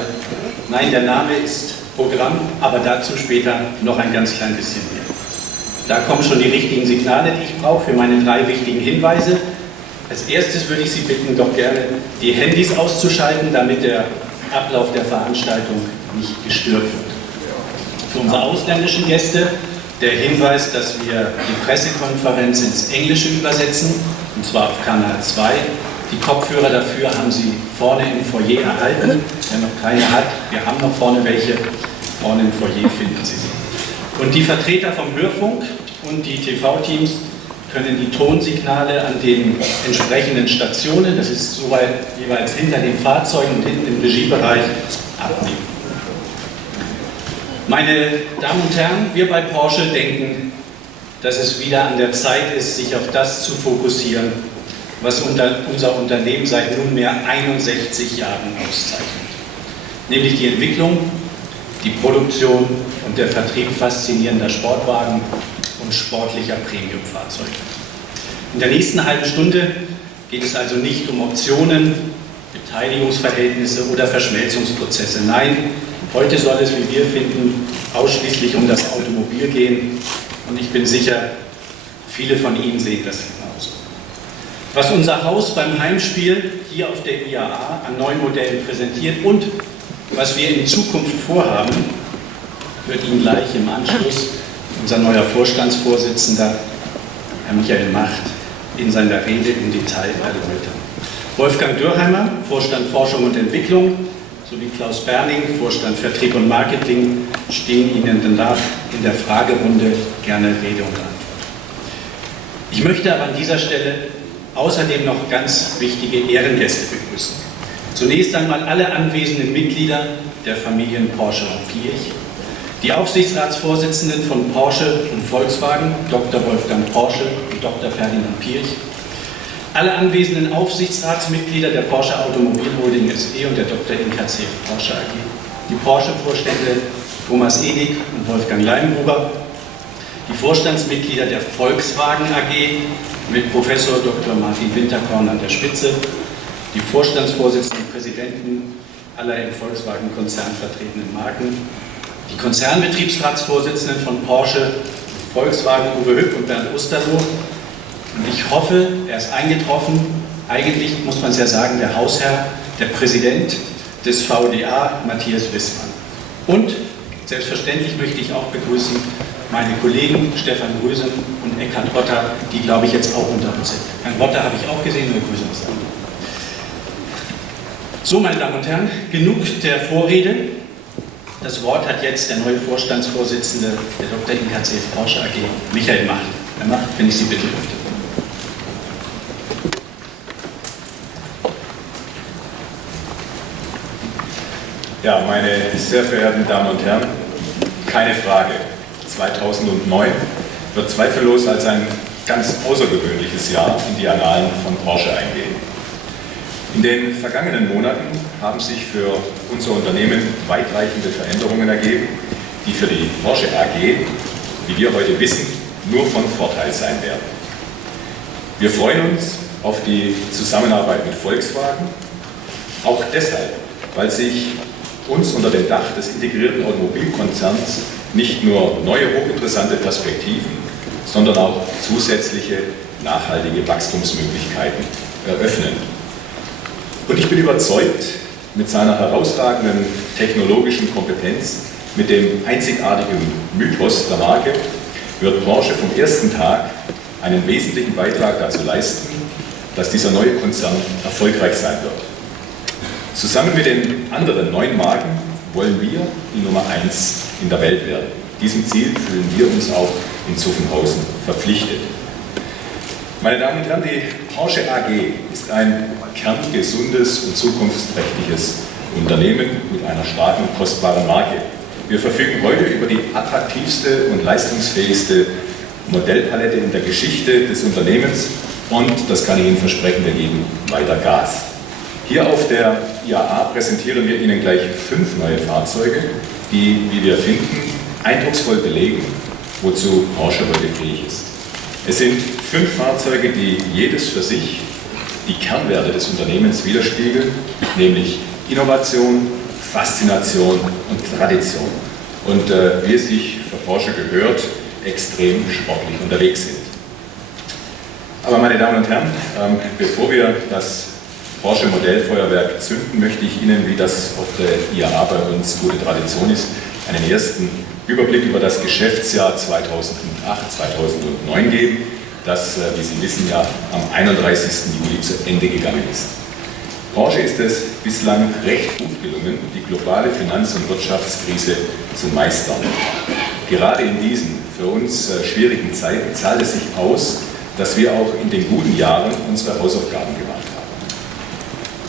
Nein, der Name ist Programm, aber dazu später noch ein ganz klein bisschen mehr. Da kommen schon die richtigen Signale, die ich brauche für meine 3 wichtigen Hinweise. Als erstes würde ich Sie bitten, doch gerne die Handys auszuschalten, damit der Ablauf der Veranstaltung nicht gestört wird. Für unsere ausländischen Gäste der Hinweis, dass wir die Pressekonferenz ins Englische übersetzen, und zwar auf Kanal 2. Die Kopfhörer dafür haben Sie vorne im Foyer erhalten. Wer noch keine hat, wir haben noch vorne welche. Vorne im Foyer finden Sie sie. Und die Vertreter vom Hörfunk und die TV-Teams können die Tonsignale an den entsprechenden Stationen, das ist soweit jeweils hinter den Fahrzeugen und hinten im Regiebereich, abnehmen. Meine Damen und Herren, wir bei Porsche denken, dass es wieder an der Zeit ist, sich auf das zu fokussieren, was unser Unternehmen seit nunmehr 61 Jahren auszeichnet. Nämlich die Entwicklung, die Produktion und der Vertrieb faszinierender Sportwagen und sportlicher Premiumfahrzeuge. In der nächsten halben Stunde geht es also nicht um Optionen, Beteiligungsverhältnisse oder Verschmelzungsprozesse. Nein, heute soll es, wie wir finden, ausschließlich um das Automobil gehen. Und ich bin sicher, viele von Ihnen sehen das genauso. Was unser Haus beim Heimspiel hier auf der IAA an neuen Modellen präsentiert und was wir in Zukunft vorhaben, wird Ihnen gleich im Anschluss unser neuer Vorstandsvorsitzender, Herr Michael Macht, in seiner Rede im Detail erläutern. Wolfgang Dürheimer, Vorstand Forschung und Entwicklung, sowie Klaus Berning, Vorstand Vertrieb und Marketing, stehen Ihnen danach in der Fragerunde gerne Rede und Antwort. Ich möchte aber an dieser Stelle außerdem noch ganz wichtige Ehrengäste begrüßen. Zunächst einmal alle anwesenden Mitglieder der Familien Porsche und Piech, die Aufsichtsratsvorsitzenden von Porsche und Volkswagen, Dr. Wolfgang Porsche und Dr. Ferdinand Piech, alle anwesenden Aufsichtsratsmitglieder der Porsche Automobil Holding SE und der Dr. IKC Porsche AG, die Porsche-Vorstände Thomas Edig und Wolfgang Leinhuber, die Vorstandsmitglieder der Volkswagen AG mit Professor Dr. Martin Winterkorn an der Spitze, die Vorstandsvorsitzenden und Präsidenten aller im Volkswagen-Konzern vertretenen Marken, die Konzernbetriebsratsvorsitzenden von Porsche, Volkswagen, Uwe Hüpp und Bernd Osterloh. Und ich hoffe, er ist eingetroffen, eigentlich muss man es ja sagen, der Hausherr, der Präsident des VDA, Matthias Wissmann. Und selbstverständlich möchte ich auch begrüßen meine Kollegen Stefan Grösen und Eckhard Rotter, die, glaube ich, jetzt auch unter uns sind. Herrn Rotter habe ich auch gesehen, wir grüßen uns an. So, meine Damen und Herren, genug der Vorrede. Das Wort hat jetzt der neue Vorstandsvorsitzende der Dr. IKC Porsche AG, Michael Macht. Herr Macht, wenn ich Sie bitte dürfte. Ja, meine sehr verehrten Damen und Herren, keine Frage, 2009 wird zweifellos als ein ganz außergewöhnliches Jahr in die Annalen von Porsche eingehen. In den vergangenen Monaten haben sich für unser Unternehmen weitreichende Veränderungen ergeben, die für die Porsche AG, wie wir heute wissen, nur von Vorteil sein werden. Wir freuen uns auf die Zusammenarbeit mit Volkswagen, auch deshalb, weil sich uns unter dem Dach des integrierten Automobilkonzerns nicht nur neue hochinteressante Perspektiven, sondern auch zusätzliche nachhaltige Wachstumsmöglichkeiten eröffnen. Und ich bin überzeugt, mit seiner herausragenden technologischen Kompetenz, mit dem einzigartigen Mythos der Marke, wird Porsche vom ersten Tag einen wesentlichen Beitrag dazu leisten, dass dieser neue Konzern erfolgreich sein wird. Zusammen mit den anderen 9 Marken wollen wir die Nummer 1 in der Welt werden. Diesem Ziel fühlen wir uns auch in Zuffenhausen verpflichtet. Meine Damen und Herren, die Porsche AG ist ein kerngesundes und zukunftsträchtiges Unternehmen mit einer starken und kostbaren Marke. Wir verfügen heute über die attraktivste und leistungsfähigste Modellpalette in der Geschichte des Unternehmens und, das kann ich Ihnen versprechen, wir geben weiter Gas. Hier auf der IAA präsentieren wir Ihnen gleich 5 neue Fahrzeuge, die, wie wir finden, eindrucksvoll belegen, wozu Porsche heute fähig ist. Es sind 5 Fahrzeuge, die jedes für sich die Kernwerte des Unternehmens widerspiegeln, nämlich Innovation, Faszination und Tradition. Und wie es sich für Porsche gehört, extrem sportlich unterwegs sind. Aber meine Damen und Herren, bevor wir das Porsche Modellfeuerwerk zünden, möchte ich Ihnen, wie das auf der IAA bei uns gute Tradition ist, einen ersten Überblick über das Geschäftsjahr 2008-2009 geben, das, wie Sie wissen, ja am 31. Juli zu Ende gegangen ist. Porsche ist es bislang recht gut gelungen, die globale Finanz- und Wirtschaftskrise zu meistern. Gerade in diesen für uns schwierigen Zeiten zahlt es sich aus, dass wir auch in den guten Jahren unsere Hausaufgaben gemacht haben.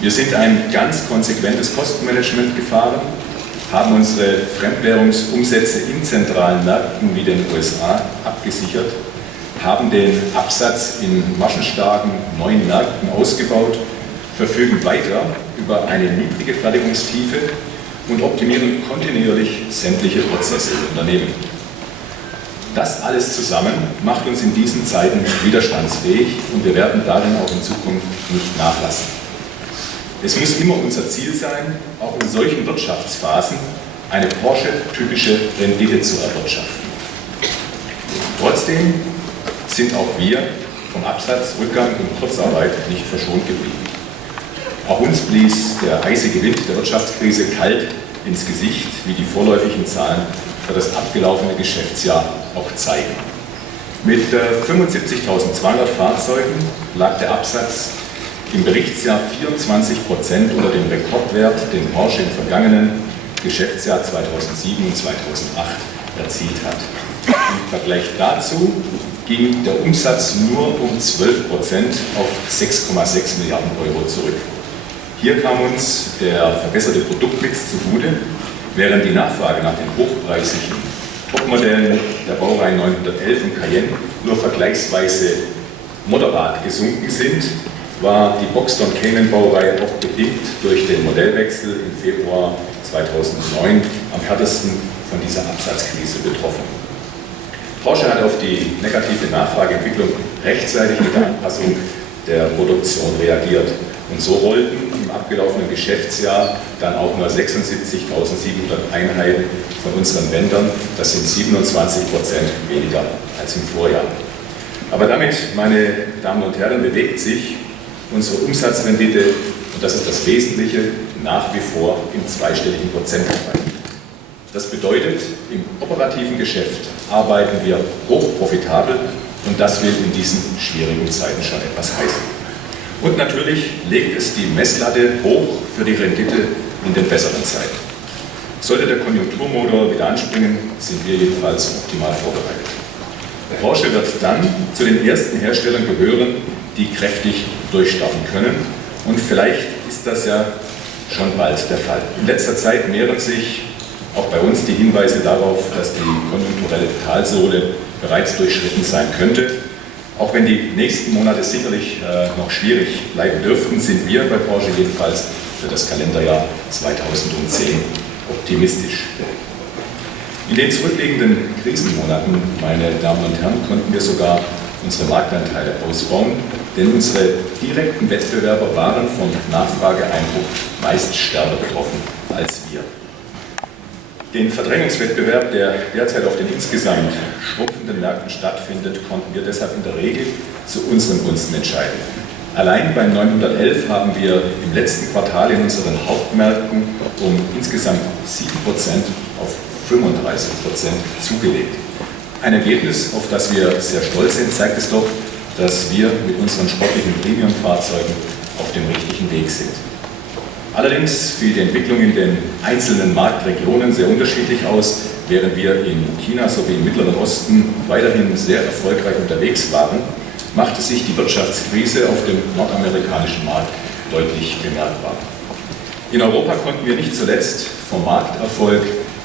Wir sind ein ganz konsequentes Kostenmanagement gefahren, haben unsere Fremdwährungsumsätze in zentralen Märkten wie den USA abgesichert, haben den Absatz in margenstarken neuen Märkten ausgebaut, verfügen weiter über eine niedrige Fertigungstiefe und optimieren kontinuierlich sämtliche Prozesse im Unternehmen. Das alles zusammen macht uns in diesen Zeiten widerstandsfähig und wir werden darin auch in Zukunft nicht nachlassen. Es muss immer unser Ziel sein, auch in solchen Wirtschaftsphasen eine Porsche-typische Rendite zu erwirtschaften. Trotzdem sind auch wir vom Absatz, Rückgang und Kurzarbeit nicht verschont geblieben. Auch uns blies der eisige Wind der Wirtschaftskrise kalt ins Gesicht, wie die vorläufigen Zahlen für das abgelaufene Geschäftsjahr auch zeigen. Mit 75.200 Fahrzeugen lag der Absatz im Berichtsjahr 24% unter dem Rekordwert, den Porsche im vergangenen Geschäftsjahr 2007 und 2008 erzielt hat. Im Vergleich dazu ging der Umsatz nur um 12% auf 6,6 Milliarden Euro zurück. Hier kam uns der verbesserte Produktmix zugute, während die Nachfrage nach den hochpreisigen Topmodellen der Baureihen 911 und Cayenne nur vergleichsweise moderat gesunken sind, war die Boxster Cayman-Baureihe auch bedingt durch den Modellwechsel im Februar 2009 am härtesten von dieser Absatzkrise betroffen. Porsche hat auf die negative Nachfrageentwicklung rechtzeitig mit der Anpassung der Produktion reagiert. Und so rollten im abgelaufenen Geschäftsjahr dann auch nur 76.700 Einheiten von unseren Bändern. Das sind 27% weniger als im Vorjahr. Aber damit, meine Damen und Herren, bewegt sich unsere Umsatzrendite, und das ist das Wesentliche, nach wie vor im zweistelligen Prozentbereich. Das bedeutet, im operativen Geschäft arbeiten wir hochprofitabel und das will in diesen schwierigen Zeiten schon etwas heißen. Und natürlich legt es die Messlatte hoch für die Rendite in den besseren Zeiten. Sollte der Konjunkturmotor wieder anspringen, sind wir jedenfalls optimal vorbereitet. Porsche wird dann zu den ersten Herstellern gehören, die kräftig durchstarten können. Und vielleicht ist das ja schon bald der Fall. In letzter Zeit mehren sich auch bei uns die Hinweise darauf, dass die konjunkturelle Talsohle bereits durchschritten sein könnte. Auch wenn die nächsten Monate sicherlich noch schwierig bleiben dürften, sind wir bei Porsche jedenfalls für das Kalenderjahr 2010 optimistisch. In den zurückliegenden Krisenmonaten, meine Damen und Herren, konnten wir sogar unsere Marktanteile ausbauen, denn unsere direkten Wettbewerber waren vom Nachfrageeinbruch meist stärker betroffen als wir. Den Verdrängungswettbewerb, der derzeit auf den insgesamt schrumpfenden Märkten stattfindet, konnten wir deshalb in der Regel zu unseren Gunsten entscheiden. Allein beim 911 haben wir im letzten Quartal in unseren Hauptmärkten um insgesamt 7% auf 35% zugelegt. Ein Ergebnis, auf das wir sehr stolz sind, zeigt es doch, dass wir mit unseren sportlichen Premium-Fahrzeugen auf dem richtigen Weg sind. Allerdings fiel die Entwicklung in den einzelnen Marktregionen sehr unterschiedlich aus. Während wir in China sowie im Mittleren Osten weiterhin sehr erfolgreich unterwegs waren, machte sich die Wirtschaftskrise auf dem nordamerikanischen Markt deutlich bemerkbar. In Europa konnten wir nicht zuletzt vom Markterfolg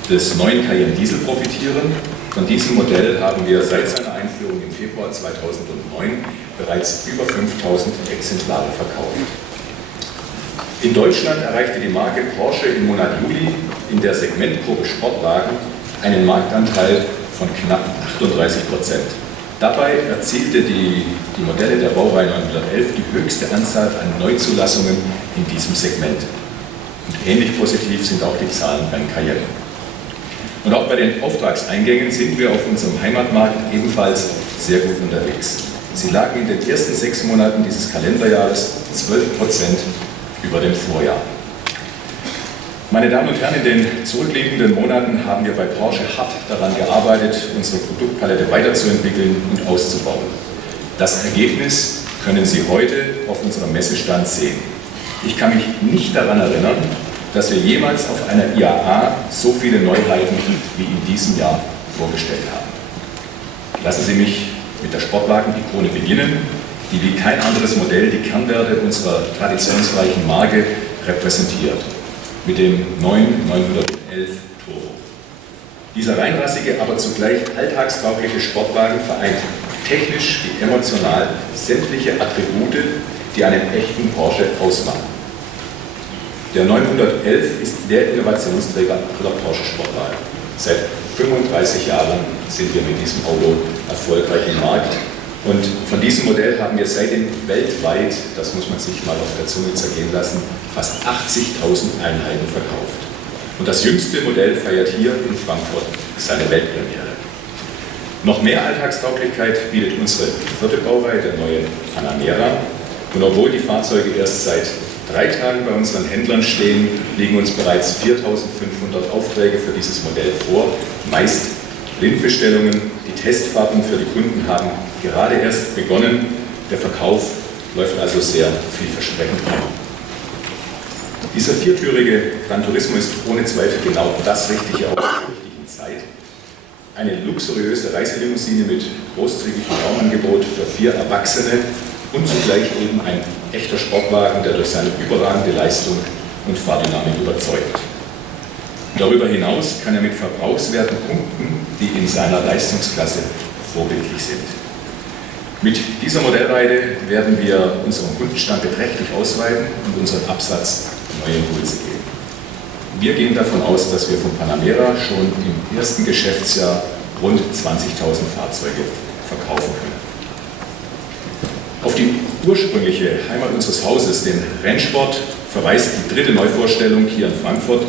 des neuen Cayenne Diesel profitieren. Von diesem Modell haben wir seit seiner Einführung im Februar 2009 bereits über 5000 Exemplare verkauft. In Deutschland erreichte die Marke Porsche im Monat Juli in der Segmentgruppe Sportwagen einen Marktanteil von knapp 38%. Dabei erzielte die Modelle der Baureihe 911 die höchste Anzahl an Neuzulassungen in diesem Segment. Und ähnlich positiv sind auch die Zahlen beim Cayenne. Und auch bei den Auftragseingängen sind wir auf unserem Heimatmarkt ebenfalls sehr gut unterwegs. Sie lagen in den ersten 6 Monaten dieses Kalenderjahres 12% über dem Vorjahr. Meine Damen und Herren, in den zurückliegenden Monaten haben wir bei Porsche hart daran gearbeitet, unsere Produktpalette weiterzuentwickeln und auszubauen. Das Ergebnis können Sie heute auf unserem Messestand sehen. Ich kann mich nicht daran erinnern, dass wir jemals auf einer IAA so viele Neuheiten wie in diesem Jahr vorgestellt haben. Lassen Sie mich mit der Sportwagen-Ikone beginnen, die wie kein anderes Modell die Kernwerte unserer traditionsreichen Marke repräsentiert, mit dem neuen 911 Turbo. Dieser reinrassige, aber zugleich alltagstaugliche Sportwagen vereint technisch wie emotional sämtliche Attribute, die einen echten Porsche ausmachen. Der 911 ist der Innovationsträger aller Porsche Sportwagen. Seit 35 Jahren sind wir mit diesem Auto erfolgreich im Markt. Und von diesem Modell haben wir seitdem weltweit, das muss man sich mal auf der Zunge zergehen lassen, fast 80.000 Einheiten verkauft. Und das jüngste Modell feiert hier in Frankfurt seine Weltpremiere. Noch mehr Alltagstauglichkeit bietet unsere 4. Baureihe, der neue Panamera. Und obwohl die Fahrzeuge erst seit 3 Tagen bei unseren Händlern stehen, liegen uns bereits 4.500 Aufträge für dieses Modell vor, meist Blindbestellungen. Die Testfahrten für die Kunden haben gerade erst begonnen. Der Verkauf läuft also sehr vielversprechend an. Dieser 4-türige Gran Turismo ist ohne Zweifel genau das richtige Auto zur richtigen Zeit. Eine luxuriöse Reiselimousine mit großzügigem Raumangebot für 4 Erwachsene und zugleich eben ein echter Sportwagen, der durch seine überragende Leistung und Fahrdynamik überzeugt. Darüber hinaus kann er mit Verbrauchswerten punkten, die in seiner Leistungsklasse vorbildlich sind. Mit dieser Modellreihe werden wir unseren Kundenstamm beträchtlich ausweiten und unseren Absatz neue Impulse geben. Wir gehen davon aus, dass wir von Panamera schon im ersten Geschäftsjahr rund 20.000 Fahrzeuge verkaufen können. Auf die ursprüngliche Heimat unseres Hauses, den Rennsport, verweist die dritte Neuvorstellung hier in Frankfurt,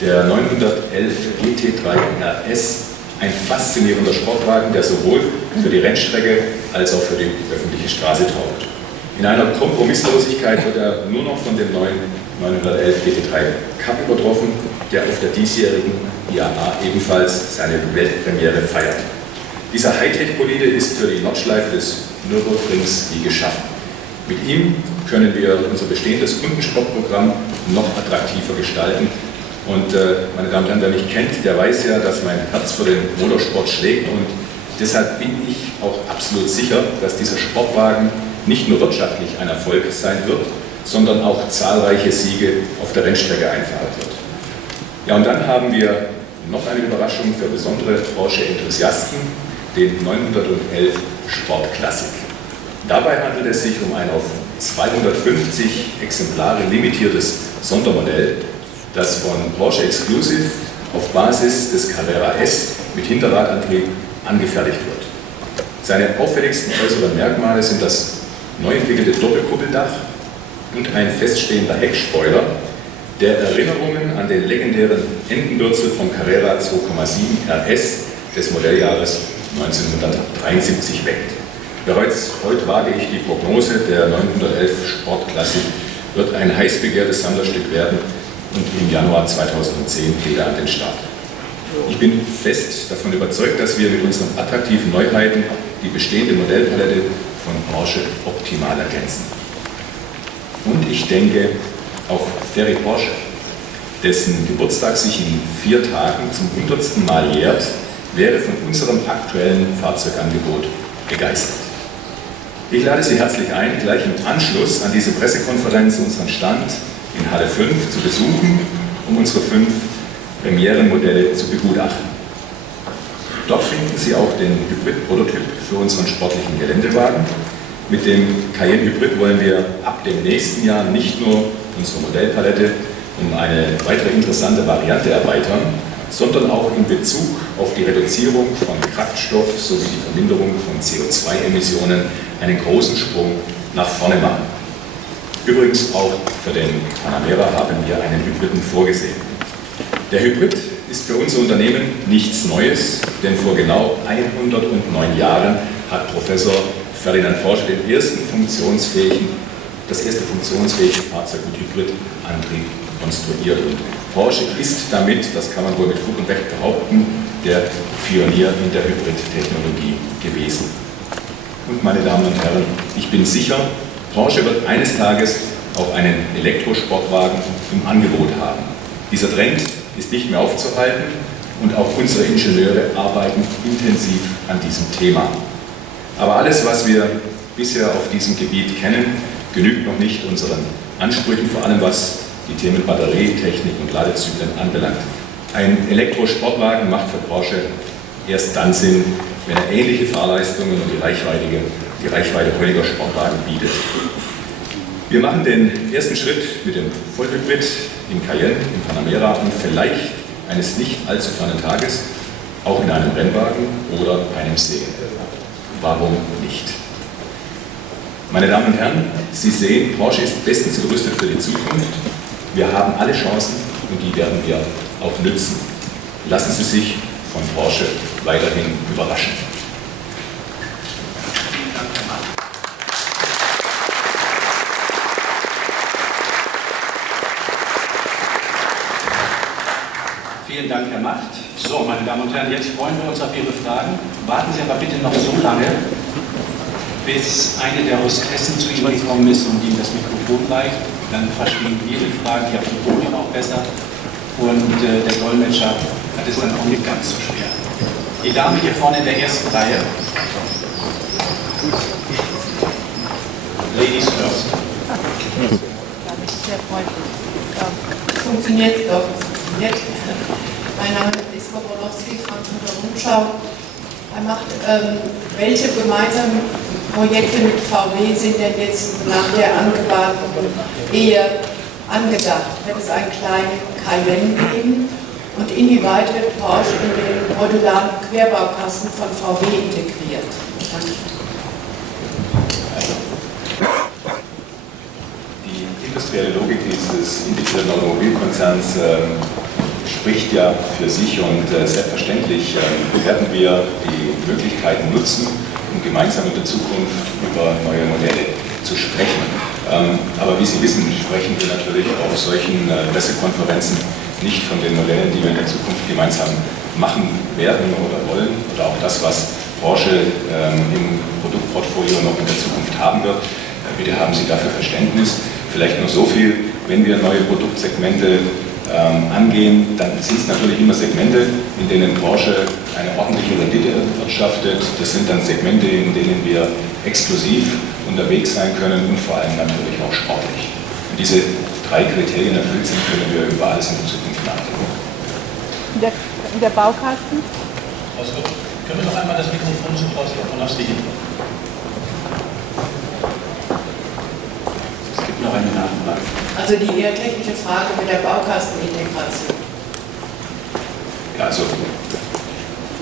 der 911 GT3 RS, ein faszinierender Sportwagen, der sowohl für die Rennstrecke als auch für die öffentliche Straße taugt. In einer Kompromisslosigkeit wird er nur noch von dem neuen 911 GT3 Cup übertroffen, der auf der diesjährigen IAA ebenfalls seine Weltpremiere feiert. Dieser Hightech-Bolide ist für die Nordschleife des Nürburgrings wie geschaffen. Mit ihm können wir unser bestehendes Kundensportprogramm noch attraktiver gestalten. Und meine Damen und Herren, wer mich kennt, der weiß ja, dass mein Herz für den Motorsport schlägt, und deshalb bin ich auch absolut sicher, dass dieser Sportwagen nicht nur wirtschaftlich ein Erfolg sein wird, sondern auch zahlreiche Siege auf der Rennstrecke einfahren wird. Ja, und dann haben wir noch eine Überraschung für besondere Porsche-Enthusiasten, den 911 Sport Classic. Dabei handelt es sich um ein auf 250 Exemplare limitiertes Sondermodell, das von Porsche Exclusive auf Basis des Carrera S mit Hinterradantrieb angefertigt wird. Seine auffälligsten äußeren Merkmale sind das neu entwickelte Doppelkuppeldach und ein feststehender Heckspoiler, der Erinnerungen an den legendären Endenbürzel vom Carrera 2,7 RS des Modelljahres 1973 weckt. Bereits heute wage ich die Prognose, der 911 Sport Classic wird ein heiß begehrtes Sammlerstück werden, und im Januar 2010 geht er an den Start. Ich bin fest davon überzeugt, dass wir mit unseren attraktiven Neuheiten die bestehende Modellpalette von Porsche optimal ergänzen. Und ich denke, auch Ferry Porsche, dessen Geburtstag sich in 4 Tagen zum 100. Mal jährt, wäre von unserem aktuellen Fahrzeugangebot begeistert. Ich lade Sie herzlich ein, gleich im Anschluss an diese Pressekonferenz unseren Stand in Halle 5 zu besuchen, um unsere 5 Premierenmodelle zu begutachten. Dort finden Sie auch den Hybrid-Prototyp für unseren sportlichen Geländewagen. Mit dem Cayenne Hybrid wollen wir ab dem nächsten Jahr nicht nur unsere Modellpalette um eine weitere interessante Variante erweitern, sondern auch in Bezug auf die Reduzierung von Kraftstoff sowie die Verminderung von CO2-Emissionen einen großen Sprung nach vorne machen. Übrigens auch für den Panamera haben wir einen Hybriden vorgesehen. Der Hybrid ist für unser Unternehmen nichts Neues, denn vor genau 109 Jahren hat Professor Ferdinand Porsche das erste funktionsfähige Fahrzeug mit Hybridantrieb konstruiert. Und Porsche ist damit, das kann man wohl mit Fug und Recht behaupten, der Pionier in der Hybrid-Technologie gewesen. Und meine Damen und Herren, ich bin sicher, Porsche wird eines Tages auch einen Elektrosportwagen im Angebot haben. Dieser Trend ist nicht mehr aufzuhalten, und auch unsere Ingenieure arbeiten intensiv an diesem Thema. Aber alles, was wir bisher auf diesem Gebiet kennen, genügt noch nicht unseren Ansprüchen, vor allem was die Themen Batterie, Technik und Ladezyklen anbelangt. Ein Elektrosportwagen macht für Porsche erst dann Sinn, wenn er ähnliche Fahrleistungen und die Reichweite heutiger Sportwagen bietet. Wir machen den ersten Schritt mit dem Vollhybrid im Cayenne, im Panamera und vielleicht eines nicht allzu fernen Tages auch in einem Rennwagen oder einem See. Warum nicht? Meine Damen und Herren, Sie sehen, Porsche ist bestens gerüstet für die Zukunft. Wir haben alle Chancen und die werden wir auch nützen. Lassen Sie sich von Porsche weiterhin überraschen. Vielen Dank, Herr Macht. So, meine Damen und Herren, jetzt freuen wir uns auf Ihre Fragen. Warten Sie aber bitte noch so lange, bis eine der Hostessen zu Ihnen gekommen ist und Ihnen das Mikrofon reicht. Dann verstehen wir die Fragen hier auf dem Podium auch besser. Und der Dolmetscher hat es dann auch nicht ganz so schwer. Die Dame hier vorne in der ersten Reihe. Ladies first. Sehr freundlich. Funktioniert doch. Funktioniert. Mein Name ist Bobolowski, Frankfurter Rundschau. Er macht, welche gemeinsamen Projekte mit VW sind denn jetzt nach der angebahnten Ehe angedacht? Wird es einen kleinen Cayenne geben? Und inwieweit wird Porsche in den modularen Querbaukasten von VW integriert? Danke. Die industrielle Logik dieses integrierten Automobilkonzerns spricht ja für sich und selbstverständlich werden wir die Möglichkeiten nutzen, um gemeinsam in der Zukunft über neue Modelle zu sprechen. Aber wie Sie wissen, sprechen wir natürlich auf solchen Pressekonferenzen nicht von den Modellen, die wir in der Zukunft gemeinsam machen werden oder wollen, oder auch das, was Porsche im Produktportfolio noch in der Zukunft haben wird. Bitte haben Sie dafür Verständnis. Vielleicht nur so viel, wenn wir neue Produktsegmente angehen, dann sind es natürlich immer Segmente, in denen Porsche eine ordentliche Rendite erwirtschaftet. Das sind dann Segmente, in denen wir exklusiv unterwegs sein können und vor allem natürlich auch sportlich. Wenn diese drei Kriterien erfüllt sind, können wir über alles in der Zukunft nachdenken. Der Baukasten? Also, können wir noch einmal das Mikrofon zu Frau Stefanowski geben? Es gibt noch eine Nachfrage. Also die eher technische Frage mit der Baukastenintegration. Also,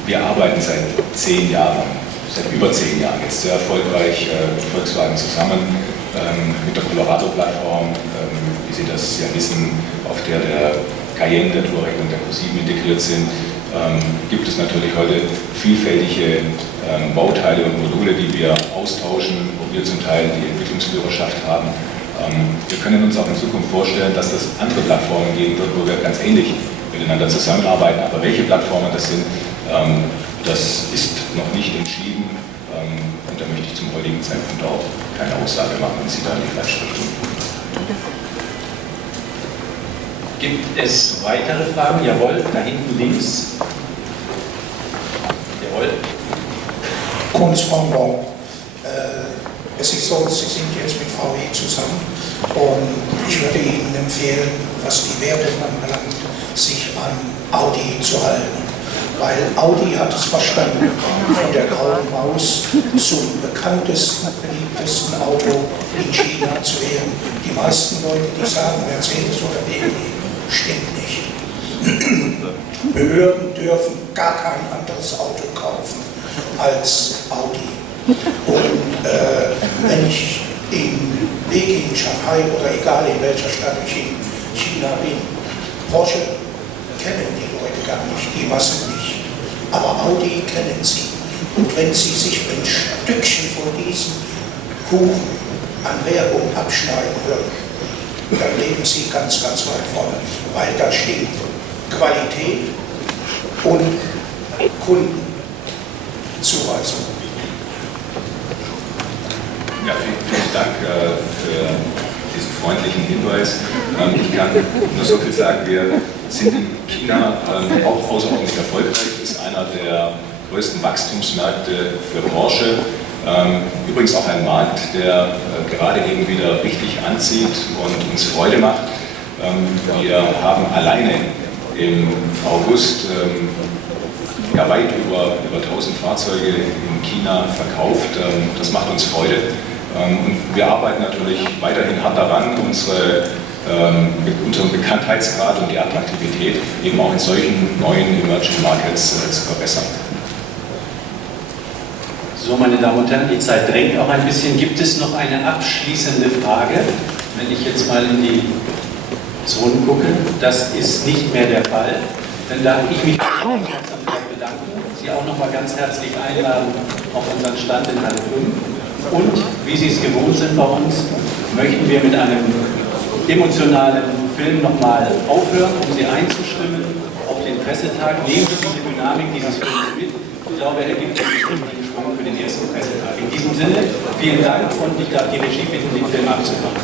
wir arbeiten seit 10 Jahren, seit über 10 Jahren jetzt sehr erfolgreich mit Volkswagen zusammen, mit der Colorado-Plattform, wie Sie das ja wissen, auf der Cayenne, der Touareg und der Q7 integriert sind, gibt es natürlich heute vielfältige Bauteile und Module, die wir austauschen, wo wir zum Teil die Entwicklungsführerschaft haben. Wir können uns auch in Zukunft vorstellen, dass es andere Plattformen geben wird, wo wir ganz ähnlich miteinander zusammenarbeiten. Aber welche Plattformen das sind, das ist noch nicht entschieden. Und da möchte ich zum heutigen Zeitpunkt auch keine Aussage machen, wenn Sie da in die falsche Richtung gehen. Gibt es weitere Fragen? Jawohl, da hinten links. Jawohl. Kunz Bonbon. Es ist so, Sie sind jetzt mit VW zusammen und ich würde Ihnen empfehlen, was die Werte anbelangt, sich an Audi zu halten. Weil Audi hat es verstanden, von der grauen Maus zum bekanntesten, beliebtesten Auto in China zu werden. Die meisten Leute, die sagen Mercedes oder BMW, stimmt nicht. Behörden dürfen gar kein anderes Auto kaufen als Audi. Und wenn ich in Peking, Shanghai oder egal in welcher Stadt ich in China bin, Porsche kennen die Leute gar nicht, die Massen nicht. Aber Audi kennen sie. Und wenn sie sich ein Stückchen von diesem Kuchen an Werbung abschneiden würden, dann leben sie ganz, ganz weit vorne, weil da steht Qualität und Kundenzuweisung. Ja, vielen Dank für diesen freundlichen Hinweis. Ich kann nur so viel sagen, wir sind in China auch außerordentlich erfolgreich. Das ist einer der größten Wachstumsmärkte für Porsche. Übrigens auch ein Markt, der gerade eben wieder richtig anzieht und uns Freude macht. Wir haben alleine im August weit über 1000 Fahrzeuge in China verkauft. Das macht uns Freude. Und wir arbeiten natürlich weiterhin hart daran, mit unserem Bekanntheitsgrad und die Attraktivität eben auch in solchen neuen Emerging Markets zu verbessern. So, meine Damen und Herren, die Zeit drängt auch ein bisschen. Gibt es noch eine abschließende Frage? Wenn ich jetzt mal in die Zonen gucke, das ist nicht mehr der Fall. Dann darf ich mich für die Aufmerksamkeit bedanken, Sie auch noch mal ganz herzlich einladen auf unseren Stand in Halle 5. Und wie Sie es gewohnt sind bei uns, möchten wir mit einem emotionalen Film nochmal aufhören, um Sie einzustimmen auf den Pressetag. Nehmen Sie diese Dynamik dieses Films mit. Ich glaube, er gibt einen richtigen Schwung für den ersten Pressetag. In diesem Sinne, vielen Dank und ich darf die Regie bitten, den Film abzufahren.